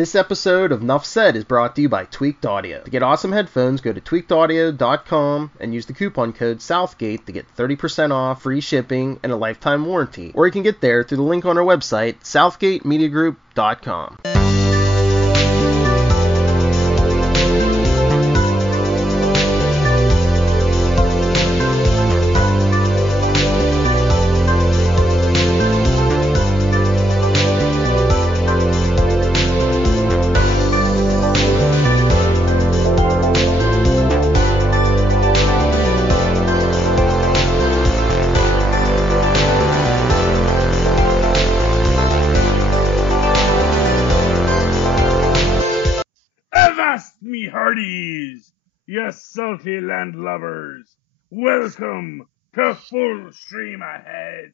This episode of Nuff Said is brought to you by Tweaked Audio. To get awesome headphones, go to tweakedaudio.com and use the coupon code Southgate to get 30% off, free shipping, and a lifetime warranty. Or you can get there through the link on our website, southgatemediagroup.com. Hearties, yes, salty land lovers, welcome to Full Stream Ahead.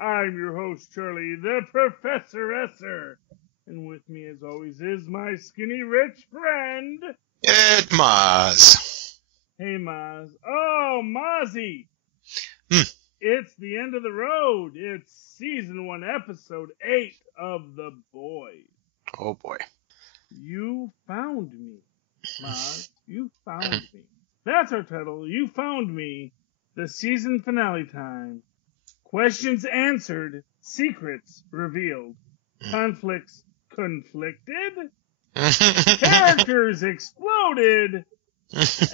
I'm your host, Charlie, the Professor Esser, and with me, as always, is my skinny rich friend, Mozz. Hey, Mozz. Oh, Mozzie. It's the end of the road. It's Season 1, Episode 8 of The Boys. Oh, boy. You found me, Mozz. You found me. That's our title. You found me. The season finale time. Questions answered. Secrets revealed. Conflicts conflicted. Characters exploded.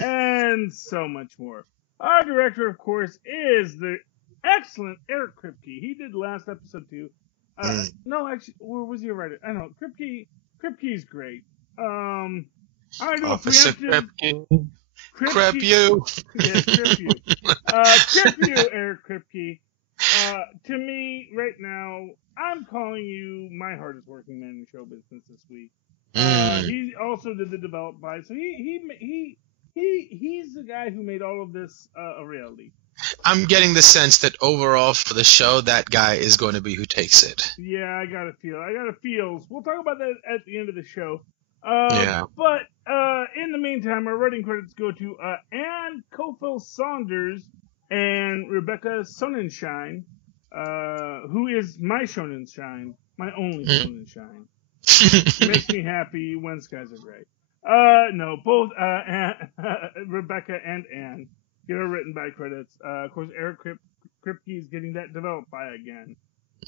And so much more. Our director, of course, is the excellent Eric Kripke. He did last episode too. No, actually, where was he a writer? I don't know. Kripke's great. I do Officer Kripke. Crap you. Yeah, Crip you. Crip you, Eric Kripke. To me, right now, I'm calling you my hardest working man in show business this week. He also did the develop by, so he's the guy who made all of this a reality. I'm getting the sense that overall for the show, that guy is going to be who takes it. Yeah, I got a feels. We'll talk about that at the end of the show. Yeah. But in the meantime, our writing credits go to Ann Cofield Saunders and Rebecca Sonnenschein, who is my Sonnenschein, my only Sonnenschein. Makes me happy when skies are gray. No, both Rebecca and Ann get our written by credits. Of course, Eric Kripke is getting that developed by again.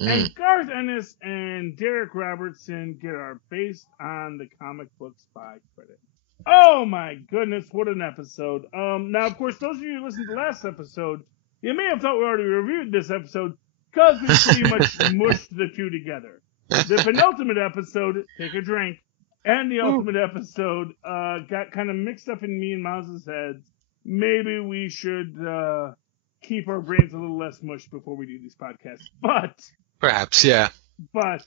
And Garth Ennis and Derek Robertson get our based on the comic books by credits. Oh my goodness, what an episode. Now, of course, those of you who listened to last episode, you may have thought we already reviewed this episode because we pretty much mushed the two together. The penultimate episode, Take a Drink, and the ultimate episode got kind of mixed up in me and Mozz's heads. Maybe we should keep our brains a little less mush before we do these podcasts. But perhaps, yeah. But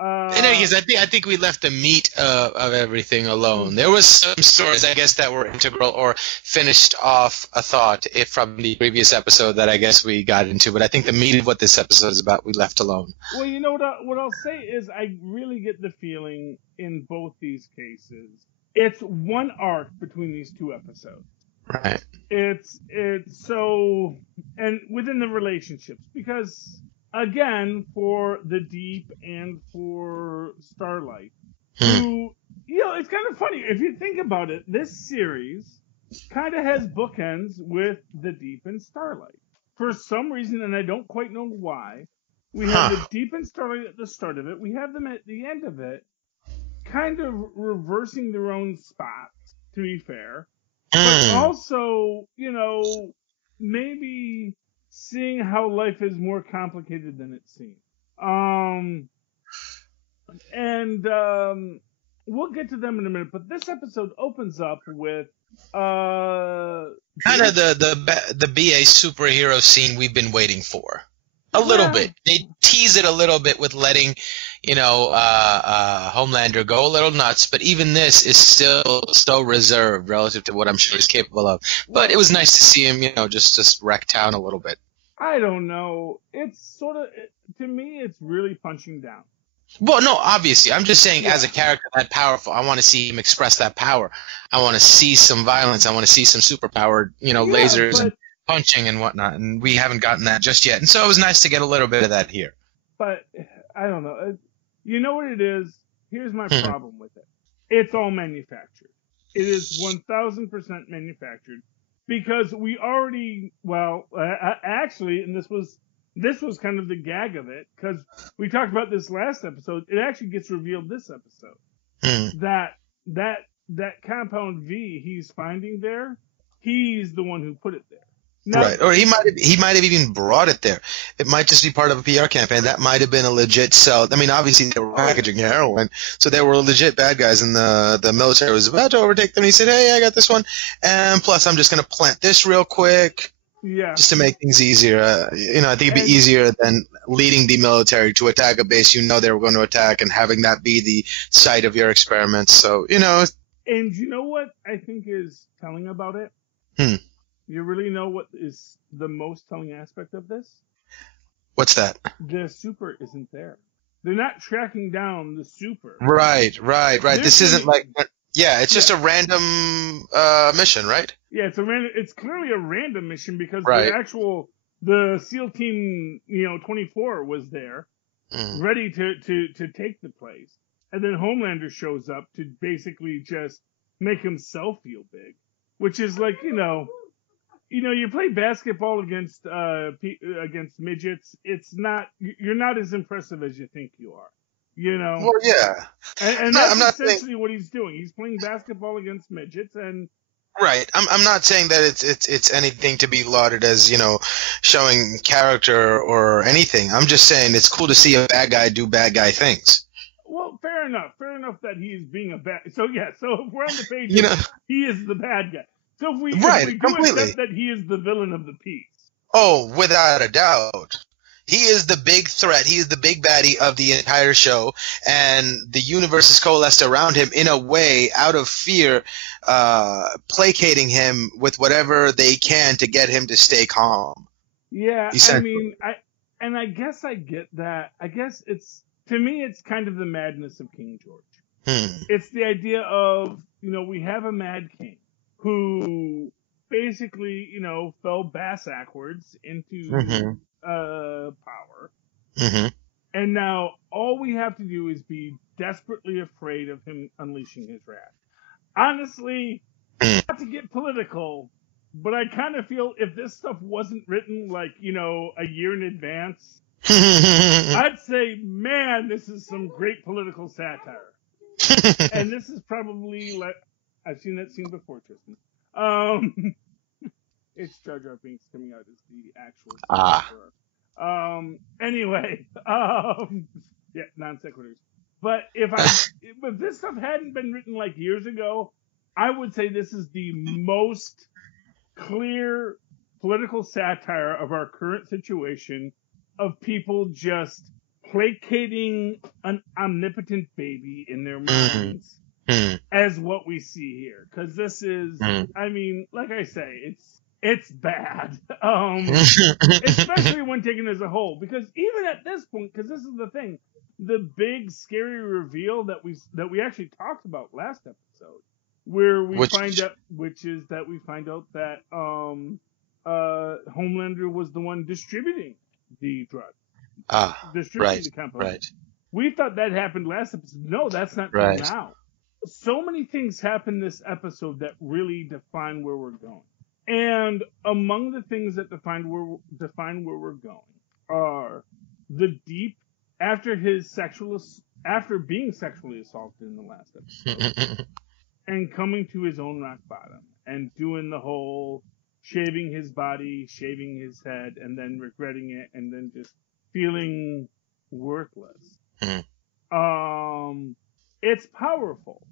in any case, I think we left the meat of everything alone. There was some stories, I guess, that were integral or finished off a thought from the previous episode that I guess we got into. But I think the meat of what this episode is about, we left alone. Well, you know what I'll say is I really get the feeling in both these cases, it's one arc between these two episodes. Right. It's so, and within the relationships, because again, for the Deep and for Starlight, who, it's kind of funny if you think about it. This series kind of has bookends with the Deep and Starlight. For some reason, and I don't quite know why, we have the Deep and Starlight at the start of it. We have them at the end of it, kind of reversing their own spots. To be fair. But also, maybe seeing how life is more complicated than it seems. We'll get to them in a minute, but this episode opens up with kind of the BA superhero scene we've been waiting for. A little bit. They tease it a little bit with letting, Homelander go a little nuts, but even this is still so reserved relative to what I'm sure he's capable of. But it was nice to see him, just wreck town a little bit. I don't know. It's sort of, to me, it's really punching down. Well, no, obviously. I'm just saying as a character that powerful, I want to see him express that power. I want to see some violence. I want to see some superpowered, lasers and punching and whatnot, and we haven't gotten that just yet. And so it was nice to get a little bit of that here. But I don't know. You know what it is? Here's my problem with it. It's all manufactured. It is 1,000% manufactured because we already, actually, and this was kind of the gag of it, because we talked about this last episode. It actually gets revealed this episode that compound V he's finding there, he's the one who put it there. Now, right, or he might have even brought it there. It might just be part of a PR campaign. That might have been a legit sell. I mean, obviously they were packaging heroin, so they were legit bad guys, and the military was about to overtake them. He said, "Hey, I got this one, and plus I'm just going to plant this real quick, just to make things easier." I think it'd be easier than leading the military to attack a base they were going to attack, and having that be the site of your experiments. So And you know what I think is telling about it? You really know what is the most telling aspect of this? What's that? The super isn't there. They're not tracking down the super. Right. This isn't like, it's just a random mission, right? Yeah, it's clearly a random mission because the SEAL Team 24 was there, ready to take the place, and then Homelander shows up to basically just make himself feel big, which is like you play basketball against midgets. You're not as impressive as you think you are. Well, yeah. And that's essentially what he's doing. He's playing basketball against midgets, and right. I'm not saying that it's anything to be lauded as showing character or anything. I'm just saying it's cool to see a bad guy do bad guy things. Well, fair enough that he is being a bad. So if we're on the page, he is the bad guy. So if we do accept that he is the villain of the piece. Oh, without a doubt. He is the big threat. He is the big baddie of the entire show, and the universe is coalesced around him in a way, out of fear, placating him with whatever they can to get him to stay calm. Yeah, I guess I get that. I guess to me, it's kind of the madness of King George. It's the idea of, we have a mad king who basically, fell bass-ackwards into power. And now all we have to do is be desperately afraid of him unleashing his wrath. Honestly, not to get political, but I kind of feel if this stuff wasn't written like, a year in advance, I'd say, man, this is some great political satire. And this is probably I've seen that scene before, Tristan. It's Jar Jar Binks coming out as the actual. Anyway, non sequiturs. But if this stuff hadn't been written like years ago, I would say this is the most clear political satire of our current situation, of people just placating an omnipotent baby in their minds. As what we see here, because this is, like I say, it's bad, especially when taken as a whole. Because even at this point, because this is the thing, the big scary reveal that we actually talked about last episode, where we find out that Homelander was the one distributing the drug, distributing the compound. Right. We thought that happened last episode. No, that's not true now. So many things happen this episode that really define where we're going. And among the things that define where we're going are the deep, after being sexually assaulted in the last episode, and coming to his own rock bottom, and doing the whole shaving his body, shaving his head, and then regretting it, and then just feeling worthless. It's powerful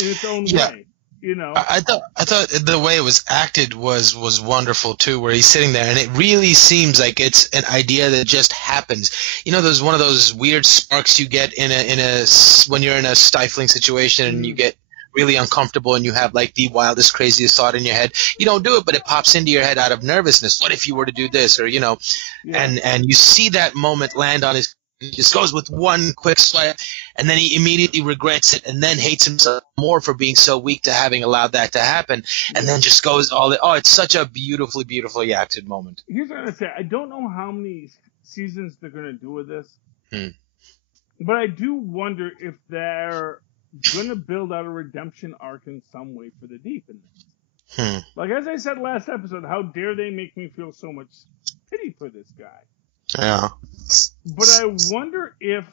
in its own way, I thought the way it was acted was wonderful too, where he's sitting there and it really seems like it's an idea that just happens. There's one of those weird sparks you get when you're in a stifling situation and you get really uncomfortable and you have like the wildest, craziest thought in your head. You don't do it, but it pops into your head out of nervousness. What if you were to do this, or and you see that moment land on his. He just goes with one quick swipe, and then he immediately regrets it, and then hates himself more for being so weak to having allowed that to happen, and then just goes all in. Oh, it's such a beautifully, beautifully acted moment. Here's what I'm going to say. I don't know how many seasons they're going to do with this. But I do wonder if they're going to build out a redemption arc in some way for the Deep in this. Like, as I said last episode, how dare they make me feel so much pity for this guy? Yeah. But I wonder if,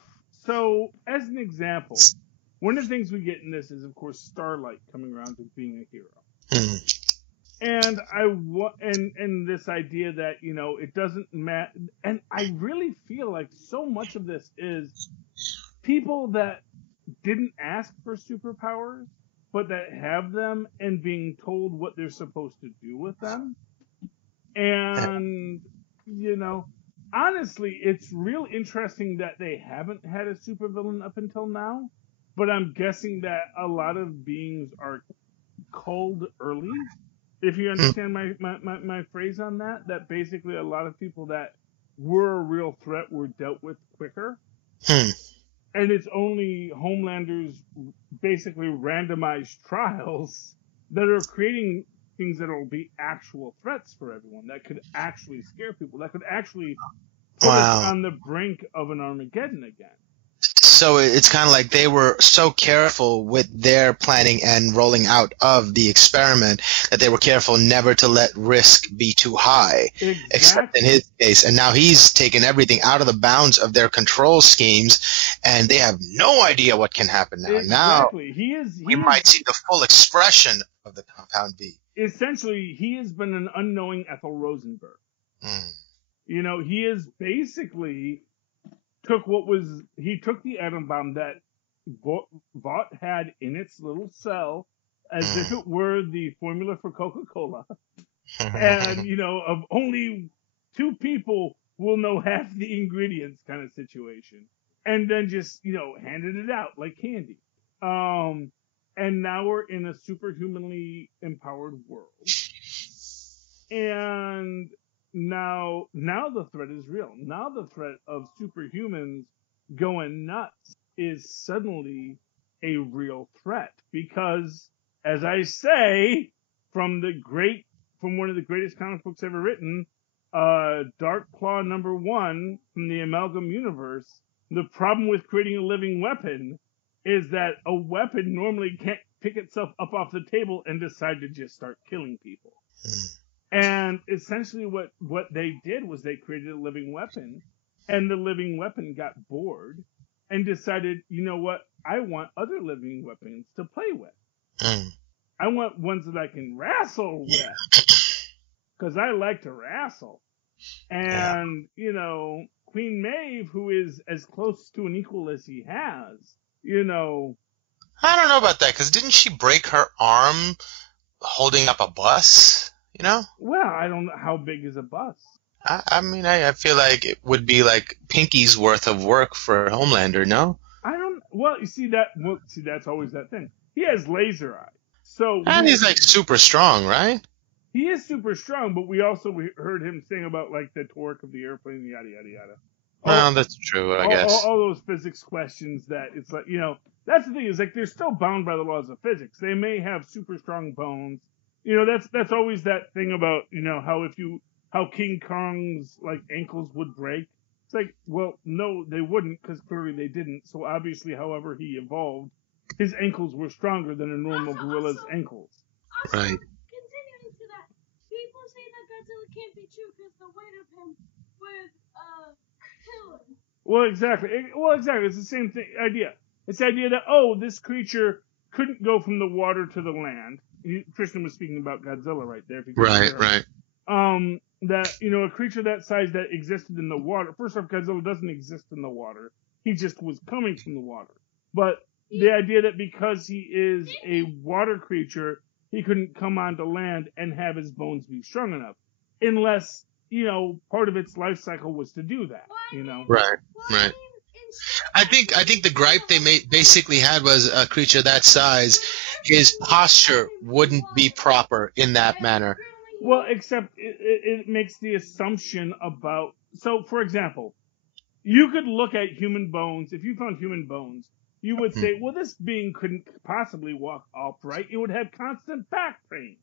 so, as an example, one of the things we get in this is, of course, Starlight coming around to being a hero. And and this idea that, you know, it doesn't matter. And I really feel like so much of this is people that didn't ask for superpowers, but that have them and being told what they're supposed to do with them. And, you know, honestly, it's real interesting that they haven't had a supervillain up until now, but I'm guessing that a lot of beings are culled early. If you understand my phrase on that, that basically a lot of people that were a real threat were dealt with quicker. And it's only Homelander's basically randomized trials that are creating things that will be actual threats for everyone, that could actually scare people, that could actually put us on the brink of an Armageddon again. So it's kind of like they were so careful with their planning and rolling out of the experiment that they were careful never to let risk be too high, except in his case. And now he's taken everything out of the bounds of their control schemes, and they have no idea what can happen now. Exactly. Now we might see the full expression of the Compound V. Essentially, he has been an unknowing Ethel Rosenberg. You know, he is basically he took the atom bomb that Vought had in its little cell as if it were the formula for Coca-Cola. And, you know, of only 2 people will know half the ingredients kind of situation. And then just, you know, handed it out like candy. And now we're in a superhumanly empowered world. And now the threat is real. Now the threat of superhumans going nuts is suddenly a real threat. Because, as I say, from one of the greatest comic books ever written, Dark Claw #1 from the Amalgam Universe, the problem with creating a living weapon is that a weapon normally can't pick itself up off the table and decide to just start killing people. And essentially what they did was they created a living weapon, and the living weapon got bored and decided, you know what, I want other living weapons to play with. I want ones that I can wrestle with, because I like to wrestle. And, you know, Queen Maeve, who is as close to an equal as he has, you know... I don't know about that, because didn't she break her arm holding up a bus? You know? Well, I don't know. How big is a bus? I mean, I feel like it would be like Pinky's worth of work for Homelander, no? I don't... Well, you see, that's always that thing. He has laser eyes. So and he's like super strong, right? He is super strong, but we heard him sing about like the torque of the airplane, yada, yada, yada. Well, that's true, I guess. All those physics questions that it's like, you know, that's the thing is like they're still bound by the laws of physics. They may have super strong bones. You know, that's always that thing about, you know, how King Kong's like ankles would break. It's like, well, no, they wouldn't, because clearly they didn't. So obviously, however he evolved, his ankles were stronger than a normal gorilla's ankles. Right. Continuing to that, people say that Godzilla can't be true because the weight of him would kill him. Well, exactly. It's the same idea. It's the idea that, this creature couldn't go from the water to the land. Tristan was speaking about Godzilla right there. Right. That, you know, a creature that size that existed in the water. First off, Godzilla doesn't exist in the water. He just was coming from the water. But the idea that because he is a water creature, he couldn't come onto land and have his bones be strong enough. Unless, you know, part of its life cycle was to do that, you know? Right. I think the gripe they basically had was a creature that size, his posture wouldn't be proper in that manner. Well, except it makes the assumption about... So, for example, you could look at human bones. If you found human bones, you would say, well, this being couldn't possibly walk upright. It would have constant back pain.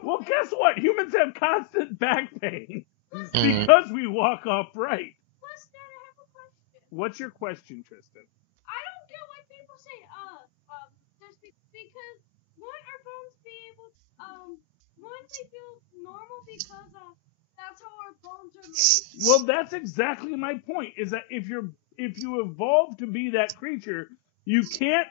Well, guess what? Humans have constant back pain because we walk upright. Plus, Dad, I have a question. What's your question, Tristan? I don't get why people say, just because wouldn't our bones be able wouldn't they feel normal because, that's how our bones are made? Well, that's exactly my point, is that if you evolve to be that creature, you can't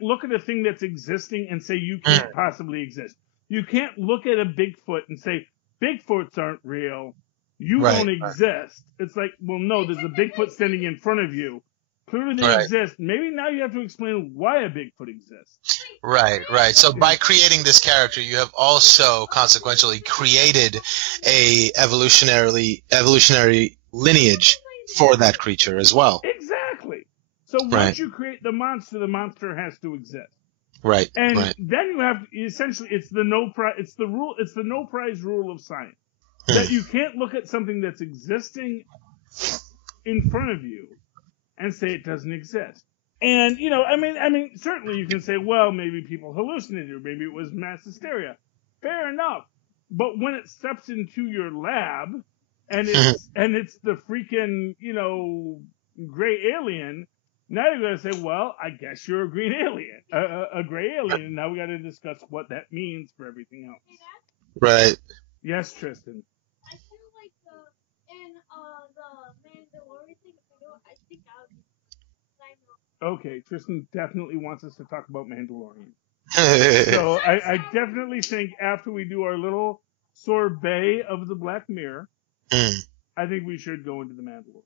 look at a thing that's existing and say you can't possibly exist. You can't look at a Bigfoot and say, Bigfoots aren't real. You don't exist. It's like, well, no, there's a Bigfoot standing in front of you. Clearly they exist. Maybe now you have to explain why a Bigfoot exists. Right. So by creating this character, you have also consequentially created a evolutionary lineage for that creature as well. Exactly. So once you create the monster has to exist. Right. And then you have essentially it's the no prize rule of science. That you can't look at something that's existing in front of you and say it doesn't exist. And I mean certainly you can say, well, maybe people hallucinated or maybe it was mass hysteria. Fair enough. But when it steps into your lab and it's the freaking, gray alien, now you're going to say, well, I guess you're a green alien, a gray alien, and now we got to discuss what that means for everything else. Right. Yes, Tristan. I feel like in the Mandalorian thing, I think I would be. Okay, Tristan definitely wants us to talk about Mandalorian. So I definitely think after we do our little sorbet of the Black Mirror, I think we should go into the Mandalorian.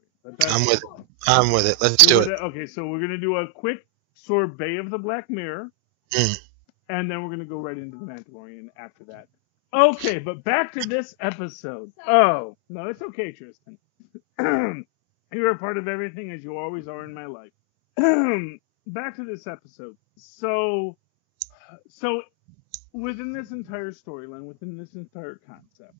I'm with it. Let's do it. Okay, so we're going to do a quick sorbet of the Black Mirror, and then we're going to go right into the Mandalorian after that. Okay, but back to this episode. Oh, no, it's okay, Tristan. You're a part of everything, as you always are in my life. Back to this episode. So within this entire storyline, within this entire concept,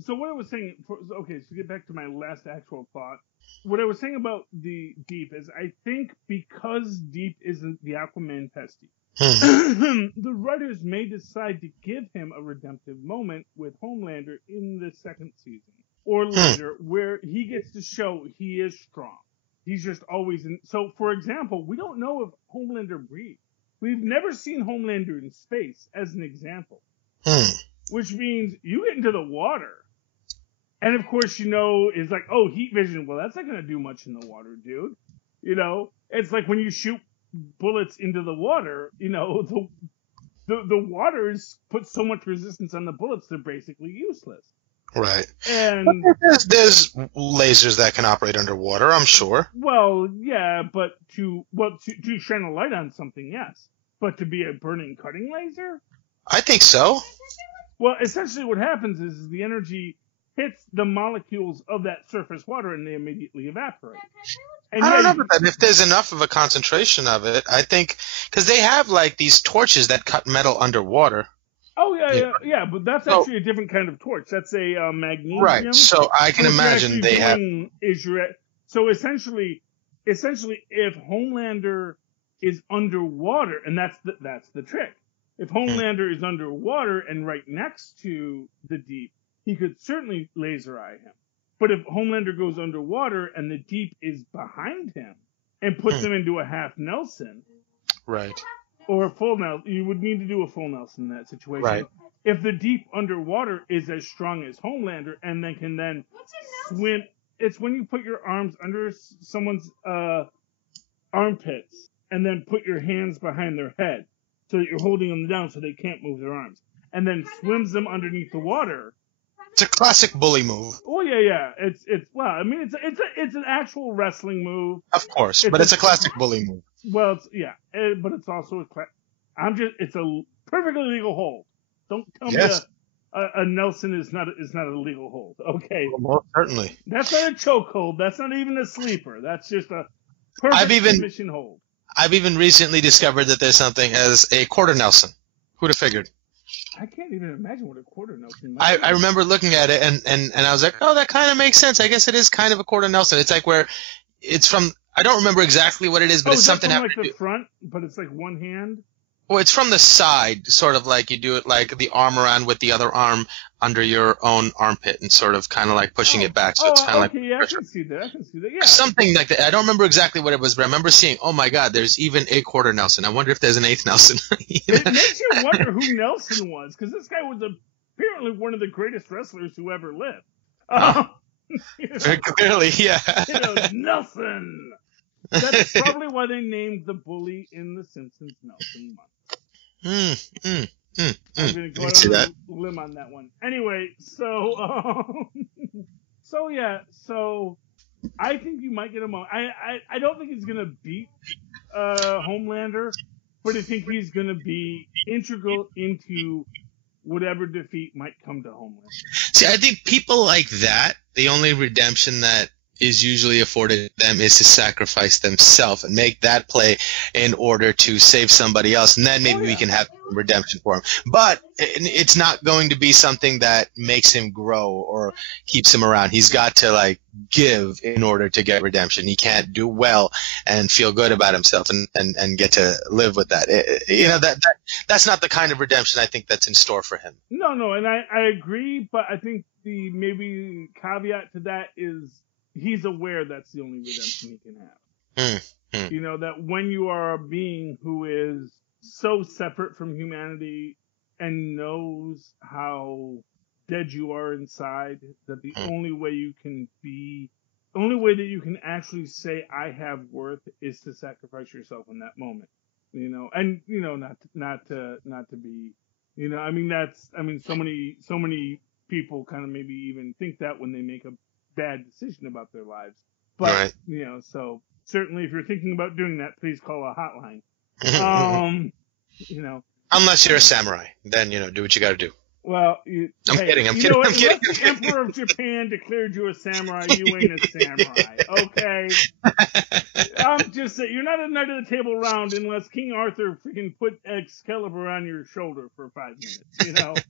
so what I was saying, to get back to my last actual thought, what I was saying about the Deep is I think because Deep isn't the Aquaman Pesty, the writers may decide to give him a redemptive moment with Homelander in the second season, or later, where he gets to show he is strong. He's just always in. So, for example, we don't know if Homelander breathes. We've never seen Homelander in space, as an example. Which means you get into the water. And, of course, it's like, oh, heat vision. Well, that's not going to do much in the water, dude. It's like when you shoot bullets into the water, the waters put so much resistance on the bullets, they're basically useless. Right. And there's lasers that can operate underwater, I'm sure. Well, yeah, but to shine a light on something, yes. But to be a burning cutting laser? I think so. Well, essentially what happens is the energy hits the molecules of that surface water and they immediately evaporate. And I don't know about that. If there's enough of a concentration of it, I think, because they have like these torches that cut metal underwater. Oh, yeah, but that's actually a different kind of torch. That's a magnesium. Right, so I can imagine they have. So essentially, if Homelander is underwater, and that's the trick. If Homelander is underwater and right next to the Deep, he could certainly laser eye him. But if Homelander goes underwater and the Deep is behind him and puts him into a half Nelson, right, or a full Nelson, you would need to do a full Nelson in that situation. Right. If the Deep underwater is as strong as Homelander and then can swim, it's when you put your arms under someone's armpits and then put your hands behind their head so that you're holding them down so they can't move their arms, and then swims them underneath the water. It's a classic bully move. Oh yeah. It's it's an actual wrestling move. Of course, but it's a classic bully move. Well, but it's also it's a perfectly legal hold. Don't tell me a Nelson is not a legal hold. Okay. Well, most certainly. That's not a chokehold. That's not even a sleeper. That's just a perfect submission hold. I've even recently discovered that there's something as a quarter Nelson. Who'd have figured? I can't even imagine what a quarter Nelson is. I remember looking at it and I was like, oh, that kind of makes sense. I guess it is kind of a quarter Nelson. It's like where it's from. I don't remember exactly what it is, but it's something from like the front, but it's like one hand. Well, it's from the side, sort of like you do it like the arm around with the other arm under your own armpit and sort of kind of like pushing it back. So it's kind of like yeah, I can see that. Yeah. Something like that. I don't remember exactly what it was, but I remember seeing, oh my God, there's even a quarter Nelson. I wonder if there's an eighth Nelson. It makes you wonder who Nelson was, because this guy was apparently one of the greatest wrestlers who ever lived. Very clearly, yeah. Nelson. That's probably why they named the bully in The Simpsons Nelson Muntz. I'm going to go out on a limb on that one. Anyway, so I think you might get a moment. I don't think he's going to beat Homelander, but I think he's going to be integral into whatever defeat might come to Homelander. See, I think people like that, the only redemption that is usually afforded them is to sacrifice themselves and make that play in order to save somebody else, and then maybe we can have redemption for him. But it's not going to be something that makes him grow or keeps him around. He's got to like give in order to get redemption. He can't do well and feel good about himself and get to live with that. That's not the kind of redemption I think that's in store for him. No, and I agree, but I think the maybe caveat to that is he's aware that's the only redemption he can have. That when you are a being who is so separate from humanity and knows how dead you are inside, that the only way that you can actually say I have worth is to sacrifice yourself in that moment. Not to be, so many people kind of maybe even think that when they make a bad decision about their lives. But, so certainly if you're thinking about doing that, please call a hotline. Unless you're a samurai, then, do what you got to do. Well, I'm kidding. Unless the Emperor of Japan declared you a samurai, you ain't a samurai. Okay? I'm just saying, you're not a knight of the table round unless King Arthur freaking put Excalibur on your shoulder for 5 minutes,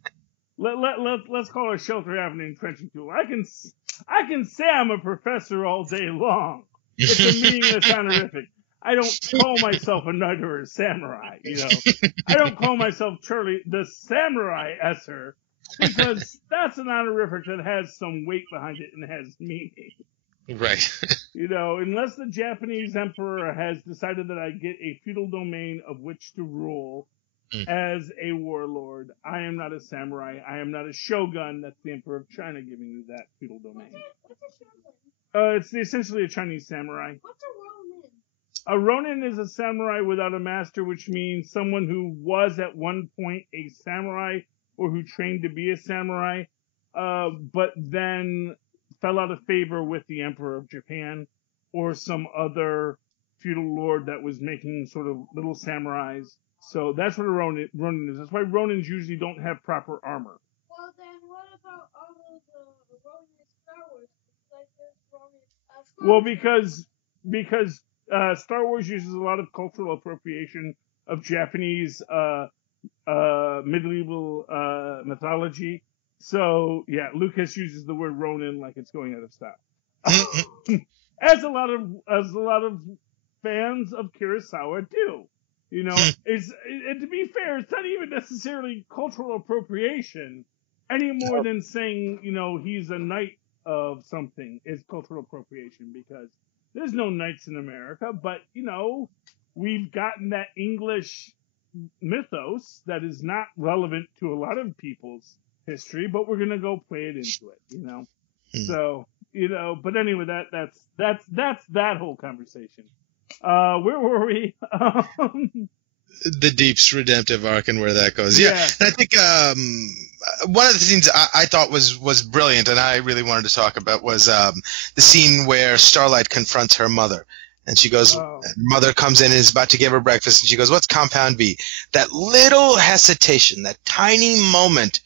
Let's call a shelter having an entrenching tool. I can say I'm a professor all day long. It's a meaningless honorific. I don't call myself a knight or a samurai, I don't call myself Charlie the Samurai Esser, because that's an honorific that has some weight behind it and has meaning. Right. Unless the Japanese emperor has decided that I get a feudal domain of which to rule as a warlord, I am not a samurai. I am not a shogun. That's the Emperor of China giving you that feudal domain. What's a shogun? It's essentially a Chinese samurai. What's a ronin? A ronin is a samurai without a master, which means someone who was at one point a samurai or who trained to be a samurai, but then fell out of favor with the Emperor of Japan or some other feudal lord that was making sort of little samurais. So that's what a ronin is. That's why ronins usually don't have proper armor. Well, then what about all of the ronin in Star Wars? Like there's ronin. Well, because Star Wars uses a lot of cultural appropriation of Japanese medieval mythology. So yeah, Lucas uses the word ronin like it's going out of style. as a lot of fans of Kurosawa do. And to be fair, it's not even necessarily cultural appropriation any more than saying, he's a knight of something is cultural appropriation, because there's no knights in America, but, we've gotten that English mythos that is not relevant to a lot of people's history, but we're going to go play it into it, So, but anyway, that's that whole conversation. Where were we? The Deep's redemptive arc and where that goes. Yeah. And I think one of the scenes I thought was brilliant and I really wanted to talk about was the scene where Starlight confronts her mother. And she goes, mother comes in and is about to give her breakfast, and she goes, "What's Compound B?" That little hesitation, that tiny moment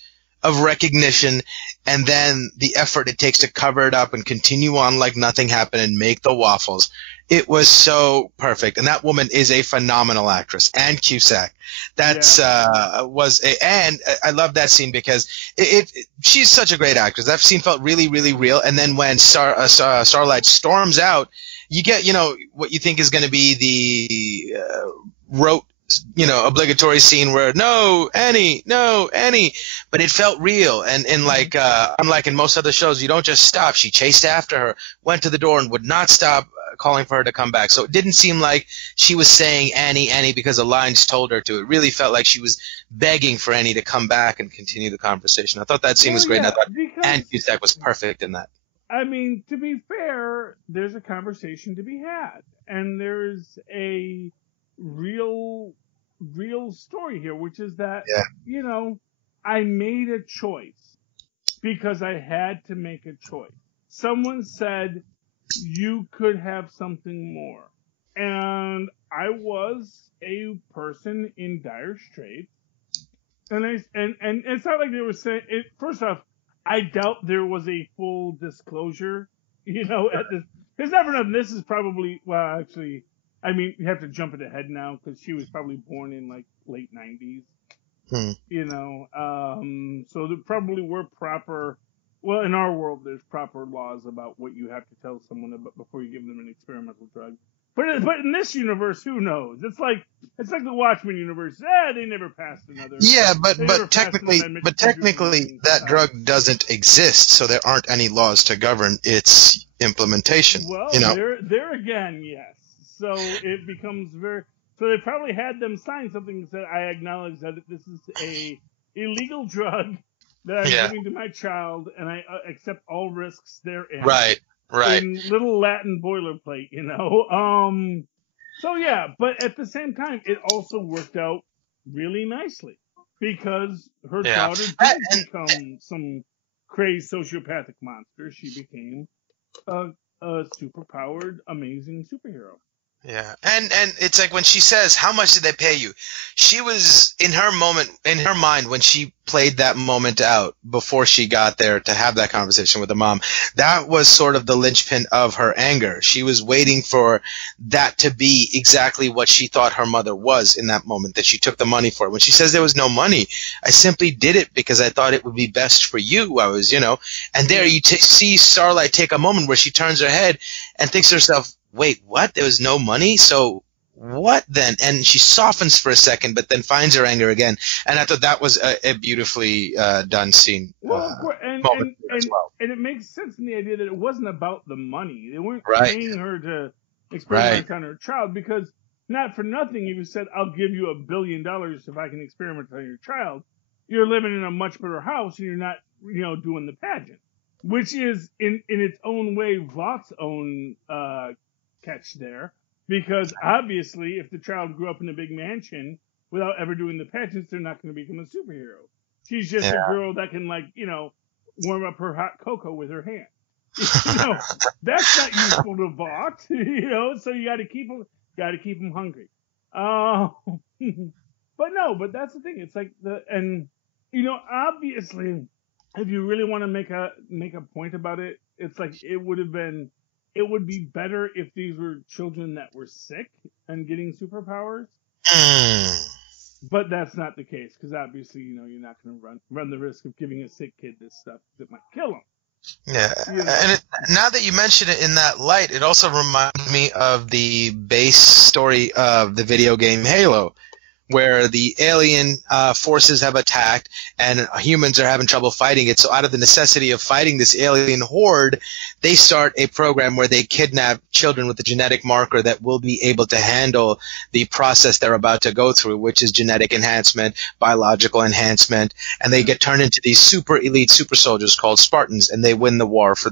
of recognition, and then the effort it takes to cover it up and continue on like nothing happened and make the waffles. It was so perfect. And that woman is a phenomenal actress. Ann Cusack. That's, and I love that scene because she's such a great actress. That scene felt really, really real. And then when Starlight storms out, you get, what you think is going to be the rote obligatory scene where no Annie, but it felt real. And like unlike in most other shows, you don't just stop. She chased after her, went to the door, and would not stop calling for her to come back. So it didn't seem like she was saying Annie because the lines told her to. It really felt like she was begging for Annie to come back and continue the conversation. I thought that scene was great. And I thought Anne Cusack was perfect in that. I mean, to be fair, there's a conversation to be had, and there's a real story here, which is that, I made a choice because I had to make a choice. Someone said you could have something more, and I was a person in dire straits, and it's not like they were saying it. First off, I doubt there was a full disclosure, at this. Because never know. This is probably, well, actually, I mean, you have to jump it ahead now because she was probably born in like late 90s. So there probably were proper. Well, in our world, there's proper laws about what you have to tell someone about before you give them an experimental drug. But in this universe, who knows? It's like the Watchmen universe. They never passed another. Yeah, but technically that drug doesn't exist, so there aren't any laws to govern its implementation. Well, there again, yes. So it becomes very. So they probably had them sign something that said, "I acknowledge that this is a illegal drug that I'm giving to my child, and I accept all risks therein." Right. In little Latin boilerplate, So yeah, but at the same time, it also worked out really nicely because her daughter didn't become some crazed sociopathic monster. She became a superpowered, amazing superhero. Yeah, and it's like when she says, "How much did they pay you?" She was in her mind when she played that moment out before she got there to have that conversation with her mom. That was sort of the linchpin of her anger. She was waiting for that to be exactly what she thought her mother was in that moment, that she took the money for it. When she says there was no money, I simply did it because I thought it would be best for you. I was, and there you see Starlight take a moment where she turns her head and thinks to herself, wait, what? There was no money? So what then? And she softens for a second, but then finds her anger again. And I thought that was a beautifully done scene. And it makes sense in the idea that it wasn't about the money. They weren't paying her to experiment on her child, because not for nothing, if you said, "I'll give you $1 billion if I can experiment on your child," you're living in a much better house and you're not, doing the pageant, which is in its own way Vought's own catch there, because obviously if the child grew up in a big mansion without ever doing the pageants, they're not going to become a superhero. She's just a girl that can warm up her hot cocoa with her hand. That's not useful to Vought. So you got to keep them hungry. But that's the thing. It's like obviously, if you really want to make a point about it, it's like it would be better if these were children that were sick and getting superpowers. But that's not the case, because obviously, you're not going to run the risk of giving a sick kid this stuff that might kill him. Yeah, and now that you mention it in that light, it also reminds me of the base story of the video game Halo, where the alien forces have attacked and humans are having trouble fighting it. So out of the necessity of fighting this alien horde, they start a program where they kidnap children with a genetic marker that will be able to handle the process they're about to go through, which is genetic enhancement, biological enhancement, and they get turned into these super elite super soldiers called Spartans, and they win the war for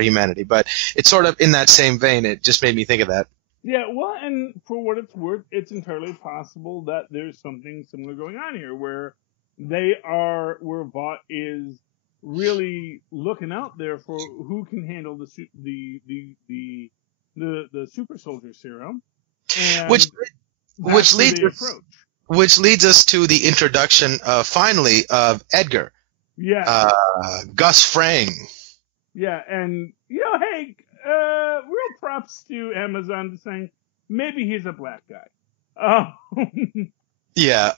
humanity. But it's sort of in that same vein. It just made me think of that. Yeah, well, and for what it's worth, it's entirely possible that there's something similar going on here, where where Vought is really looking out there for who can handle the super soldier serum, and which leads us to the introduction, finally, of Edgar. Yeah. Gus Fring. Yeah, and hey. Real props to Amazon for saying maybe he's a black guy. Yeah,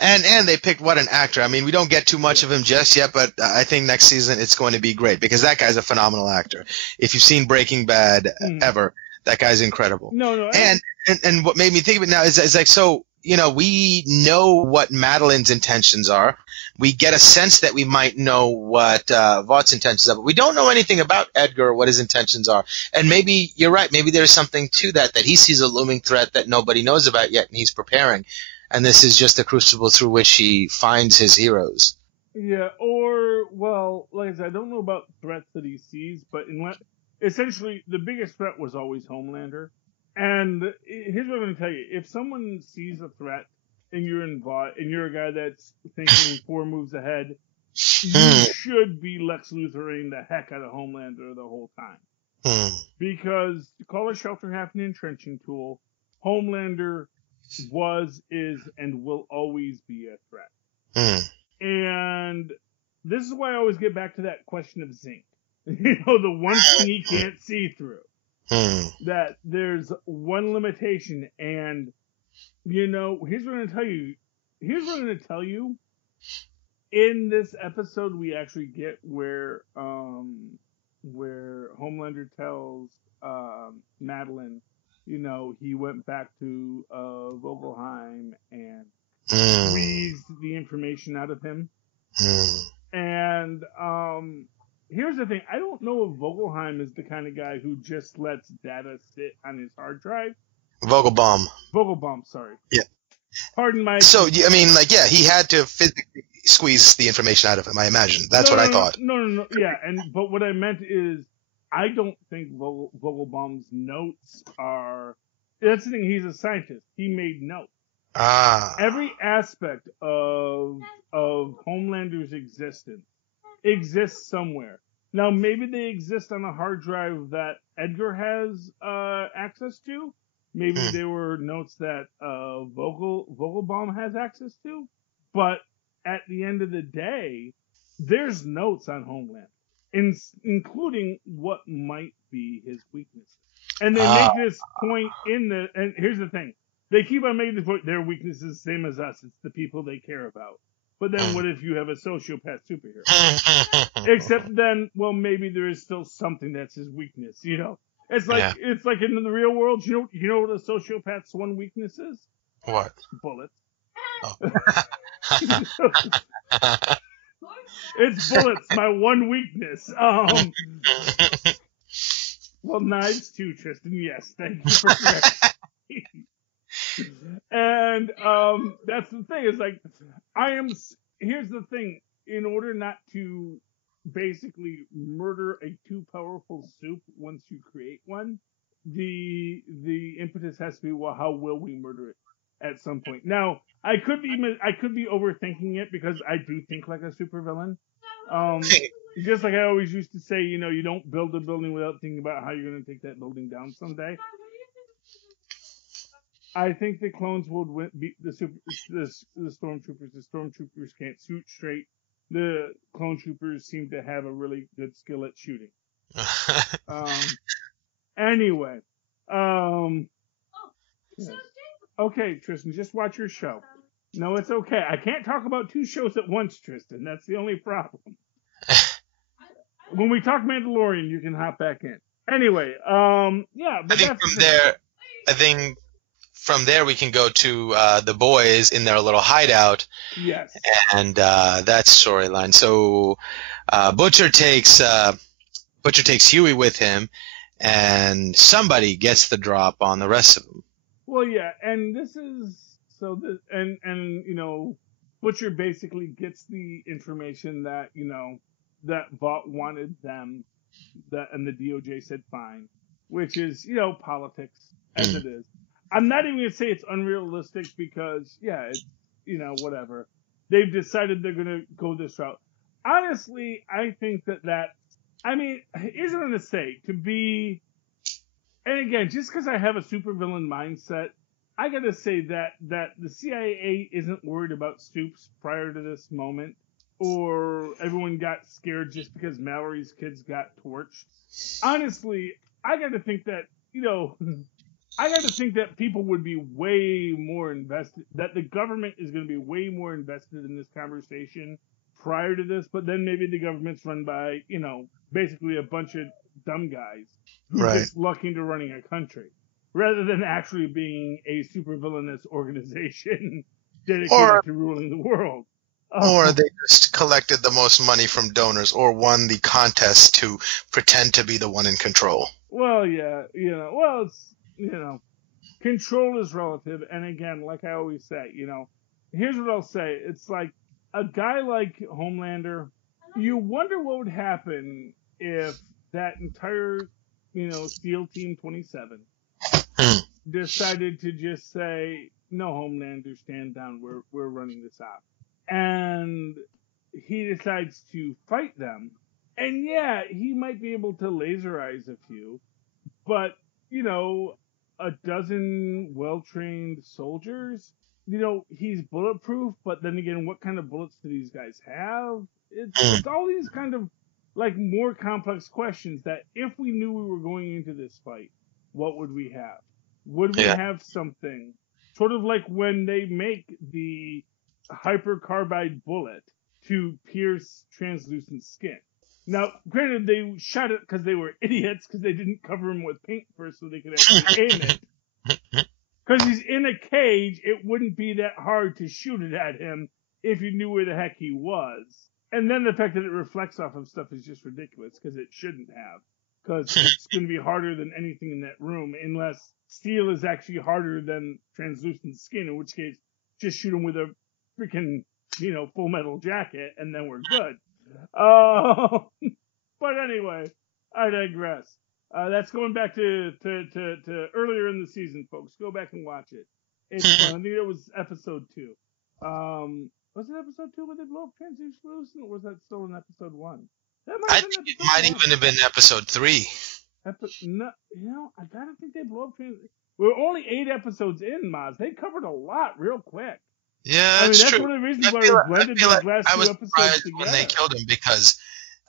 and they picked what an actor. I mean, we don't get too much of him just yet, but I think next season it's going to be great because that guy's a phenomenal actor. If you've seen Breaking Bad ever, That guy's incredible. No. And what made me think of it now is like, so, we know what Madeline's intentions are. We get a sense that we might know what Vaught's intentions are, but we don't know anything about Edgar or what his intentions are. And maybe you're right. Maybe there's something to that he sees a looming threat that nobody knows about yet, and he's preparing. And this is just a crucible through which he finds his heroes. Yeah, or, well, like I said, I don't know about threats that he sees, but essentially the biggest threat was always Homelander. And here's what I'm going to tell you. If someone sees a threat and you're involved, and you're a guy that's thinking 4 moves ahead, you should be Lex Luthering the heck out of Homelander the whole time. Because to call a shelter half an entrenching tool, Homelander was, is, and will always be a threat. And this is why I always get back to that question of zinc. The one thing he can't see through. That there's one limitation, and here's what I'm going to tell you. In this episode, we actually get where Homelander tells Madeline, he went back to Vogelheim and squeezed the information out of him. And here's the thing. I don't know if Vogelheim is the kind of guy who just lets data sit on his hard drive. Vogelbaum, sorry. Yeah. Pardon my... So, he had to physically squeeze the information out of him, I imagine. That's what I thought. No. Yeah, but what I meant is, I don't think Vogelbaum's notes are... That's the thing, he's a scientist. He made notes. Every aspect of Homelander's existence exists somewhere. Now, maybe they exist on a hard drive that Edgar has access to. Maybe they were notes that Vogelbaum has access to. But at the end of the day, there's notes on Homelander, including what might be his weaknesses. And they make this point and here's the thing. They keep on making the point, their weakness is the same as us. It's the people they care about. But then what if you have a sociopath superhero? Except then, well, maybe there is still something that's his weakness, It's like it's like in the real world, you know what a sociopath's one weakness is? What? Bullets. Oh. It's bullets, my one weakness. Well, knives too, Tristan. Yes, thank you for correcting. And that's the thing. It's like here's the thing. In order not to basically murder a too powerful soup once you create one, the impetus has to be, well, how will we murder it at some point? Now, I could be overthinking it because I do think like a supervillain. Just like I always used to say, you don't build a building without thinking about how you're going to take that building down someday. I think the clones will beat the stormtroopers. The stormtroopers can't shoot straight. The clone troopers seem to have a really good skill at shooting. Anyway. Okay, Tristan, just watch your show. No, it's okay. I can't talk about 2 shows at once, Tristan. That's the only problem. When we talk Mandalorian, you can hop back in. Anyway, but I think from there we can go to the boys in their little hideout. Yes. And that storyline. So Butcher takes Huey with him, and somebody gets the drop on the rest of them. Well, yeah, and Butcher basically gets the information that that Vought wanted them, and the DOJ said fine, which is politics as it is. I'm not even going to say it's unrealistic because, it's, whatever. They've decided they're going to go this route. Honestly, I think here's what I'm going to say. And again, just because I have a supervillain mindset, I got to say that the CIA isn't worried about Stoops prior to this moment, or everyone got scared just because Mallory's kids got torched. Honestly, I got to think that, people would be way more invested, that the government is going to be way more invested in this conversation prior to this, but then maybe the government's run by, basically a bunch of dumb guys who Right. gets lucky into running a country, rather than actually being a supervillainous organization dedicated Or- to ruling the world. Or they just collected the most money from donors, or won the contest to pretend to be the one in control. Well, yeah, it's, control is relative. And again, like I always say, here's what I'll say. It's like a guy like Homelander, you wonder what would happen if that entire, SEAL Team 27 decided to just say, no, Homelander, stand down. We're running this out. And he decides to fight them. And yeah, he might be able to laserize a few, but, a dozen well-trained soldiers, he's bulletproof, but then again, what kind of bullets do these guys have? It's all these kind of, like, more complex questions that if we knew we were going into this fight, what would we have? Would we have something sort of like when they make the hypercarbide bullet to pierce translucent skin? Now, granted, they shot it because they were idiots, because they didn't cover him with paint first so they could actually aim it. Because he's in a cage, it wouldn't be that hard to shoot it at him if you knew where the heck he was. And then the fact that it reflects off of stuff is just ridiculous, because it shouldn't have. Because it's going to be harder than anything in that room, unless steel is actually harder than translucent skin, in which case, just shoot him with a freaking, full metal jacket, and then we're good. But anyway, I digress. That's going back to earlier in the season, folks. Go back and watch it. It's fun. I think it was episode 2. Was it episode 2 where they blow up translucent, or was that still in episode 1? I think it might even have been episode 3. I gotta think they blow up translucent. We're only 8 episodes in, Mozz. They covered a lot real quick. Yeah, that's true. one of the reasons why we blended these last 2 episodes surprised together. when they killed him, because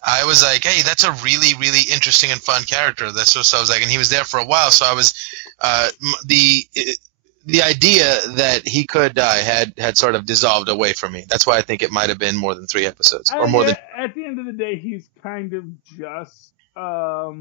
I was like, hey, that's a really, really interesting and fun character. That's what I was like, and he was there for a while, so I was the idea that he could die had sort of dissolved away from me. That's why I think it might have been more than 3 episodes, or more than. At the end of the day, he's kind of just, I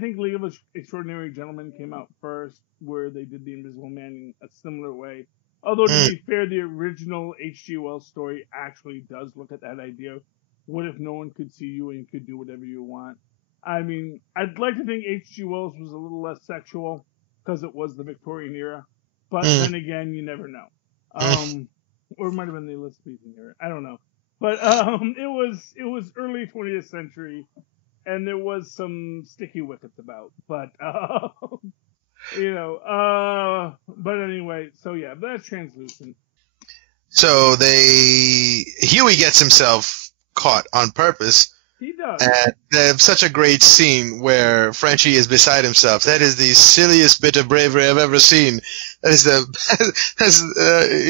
think League of Extraordinary Gentlemen came out first, where they did the Invisible Man in a similar way. Although, to be fair, the original H.G. Wells story actually does look at that idea. What if no one could see you and you could do whatever you want? I mean, I'd like to think H.G. Wells was a little less sexual, because it was the Victorian era. But then again, you never know. Or it might have been the Elizabethan era. I don't know. But it was early 20th century, and there was some sticky wickets about. But but anyway, so yeah, that's translucent. So Huey gets himself caught on purpose. He does. And they have such a great scene where Frenchie is beside himself. That is the silliest bit of bravery I've ever seen. That is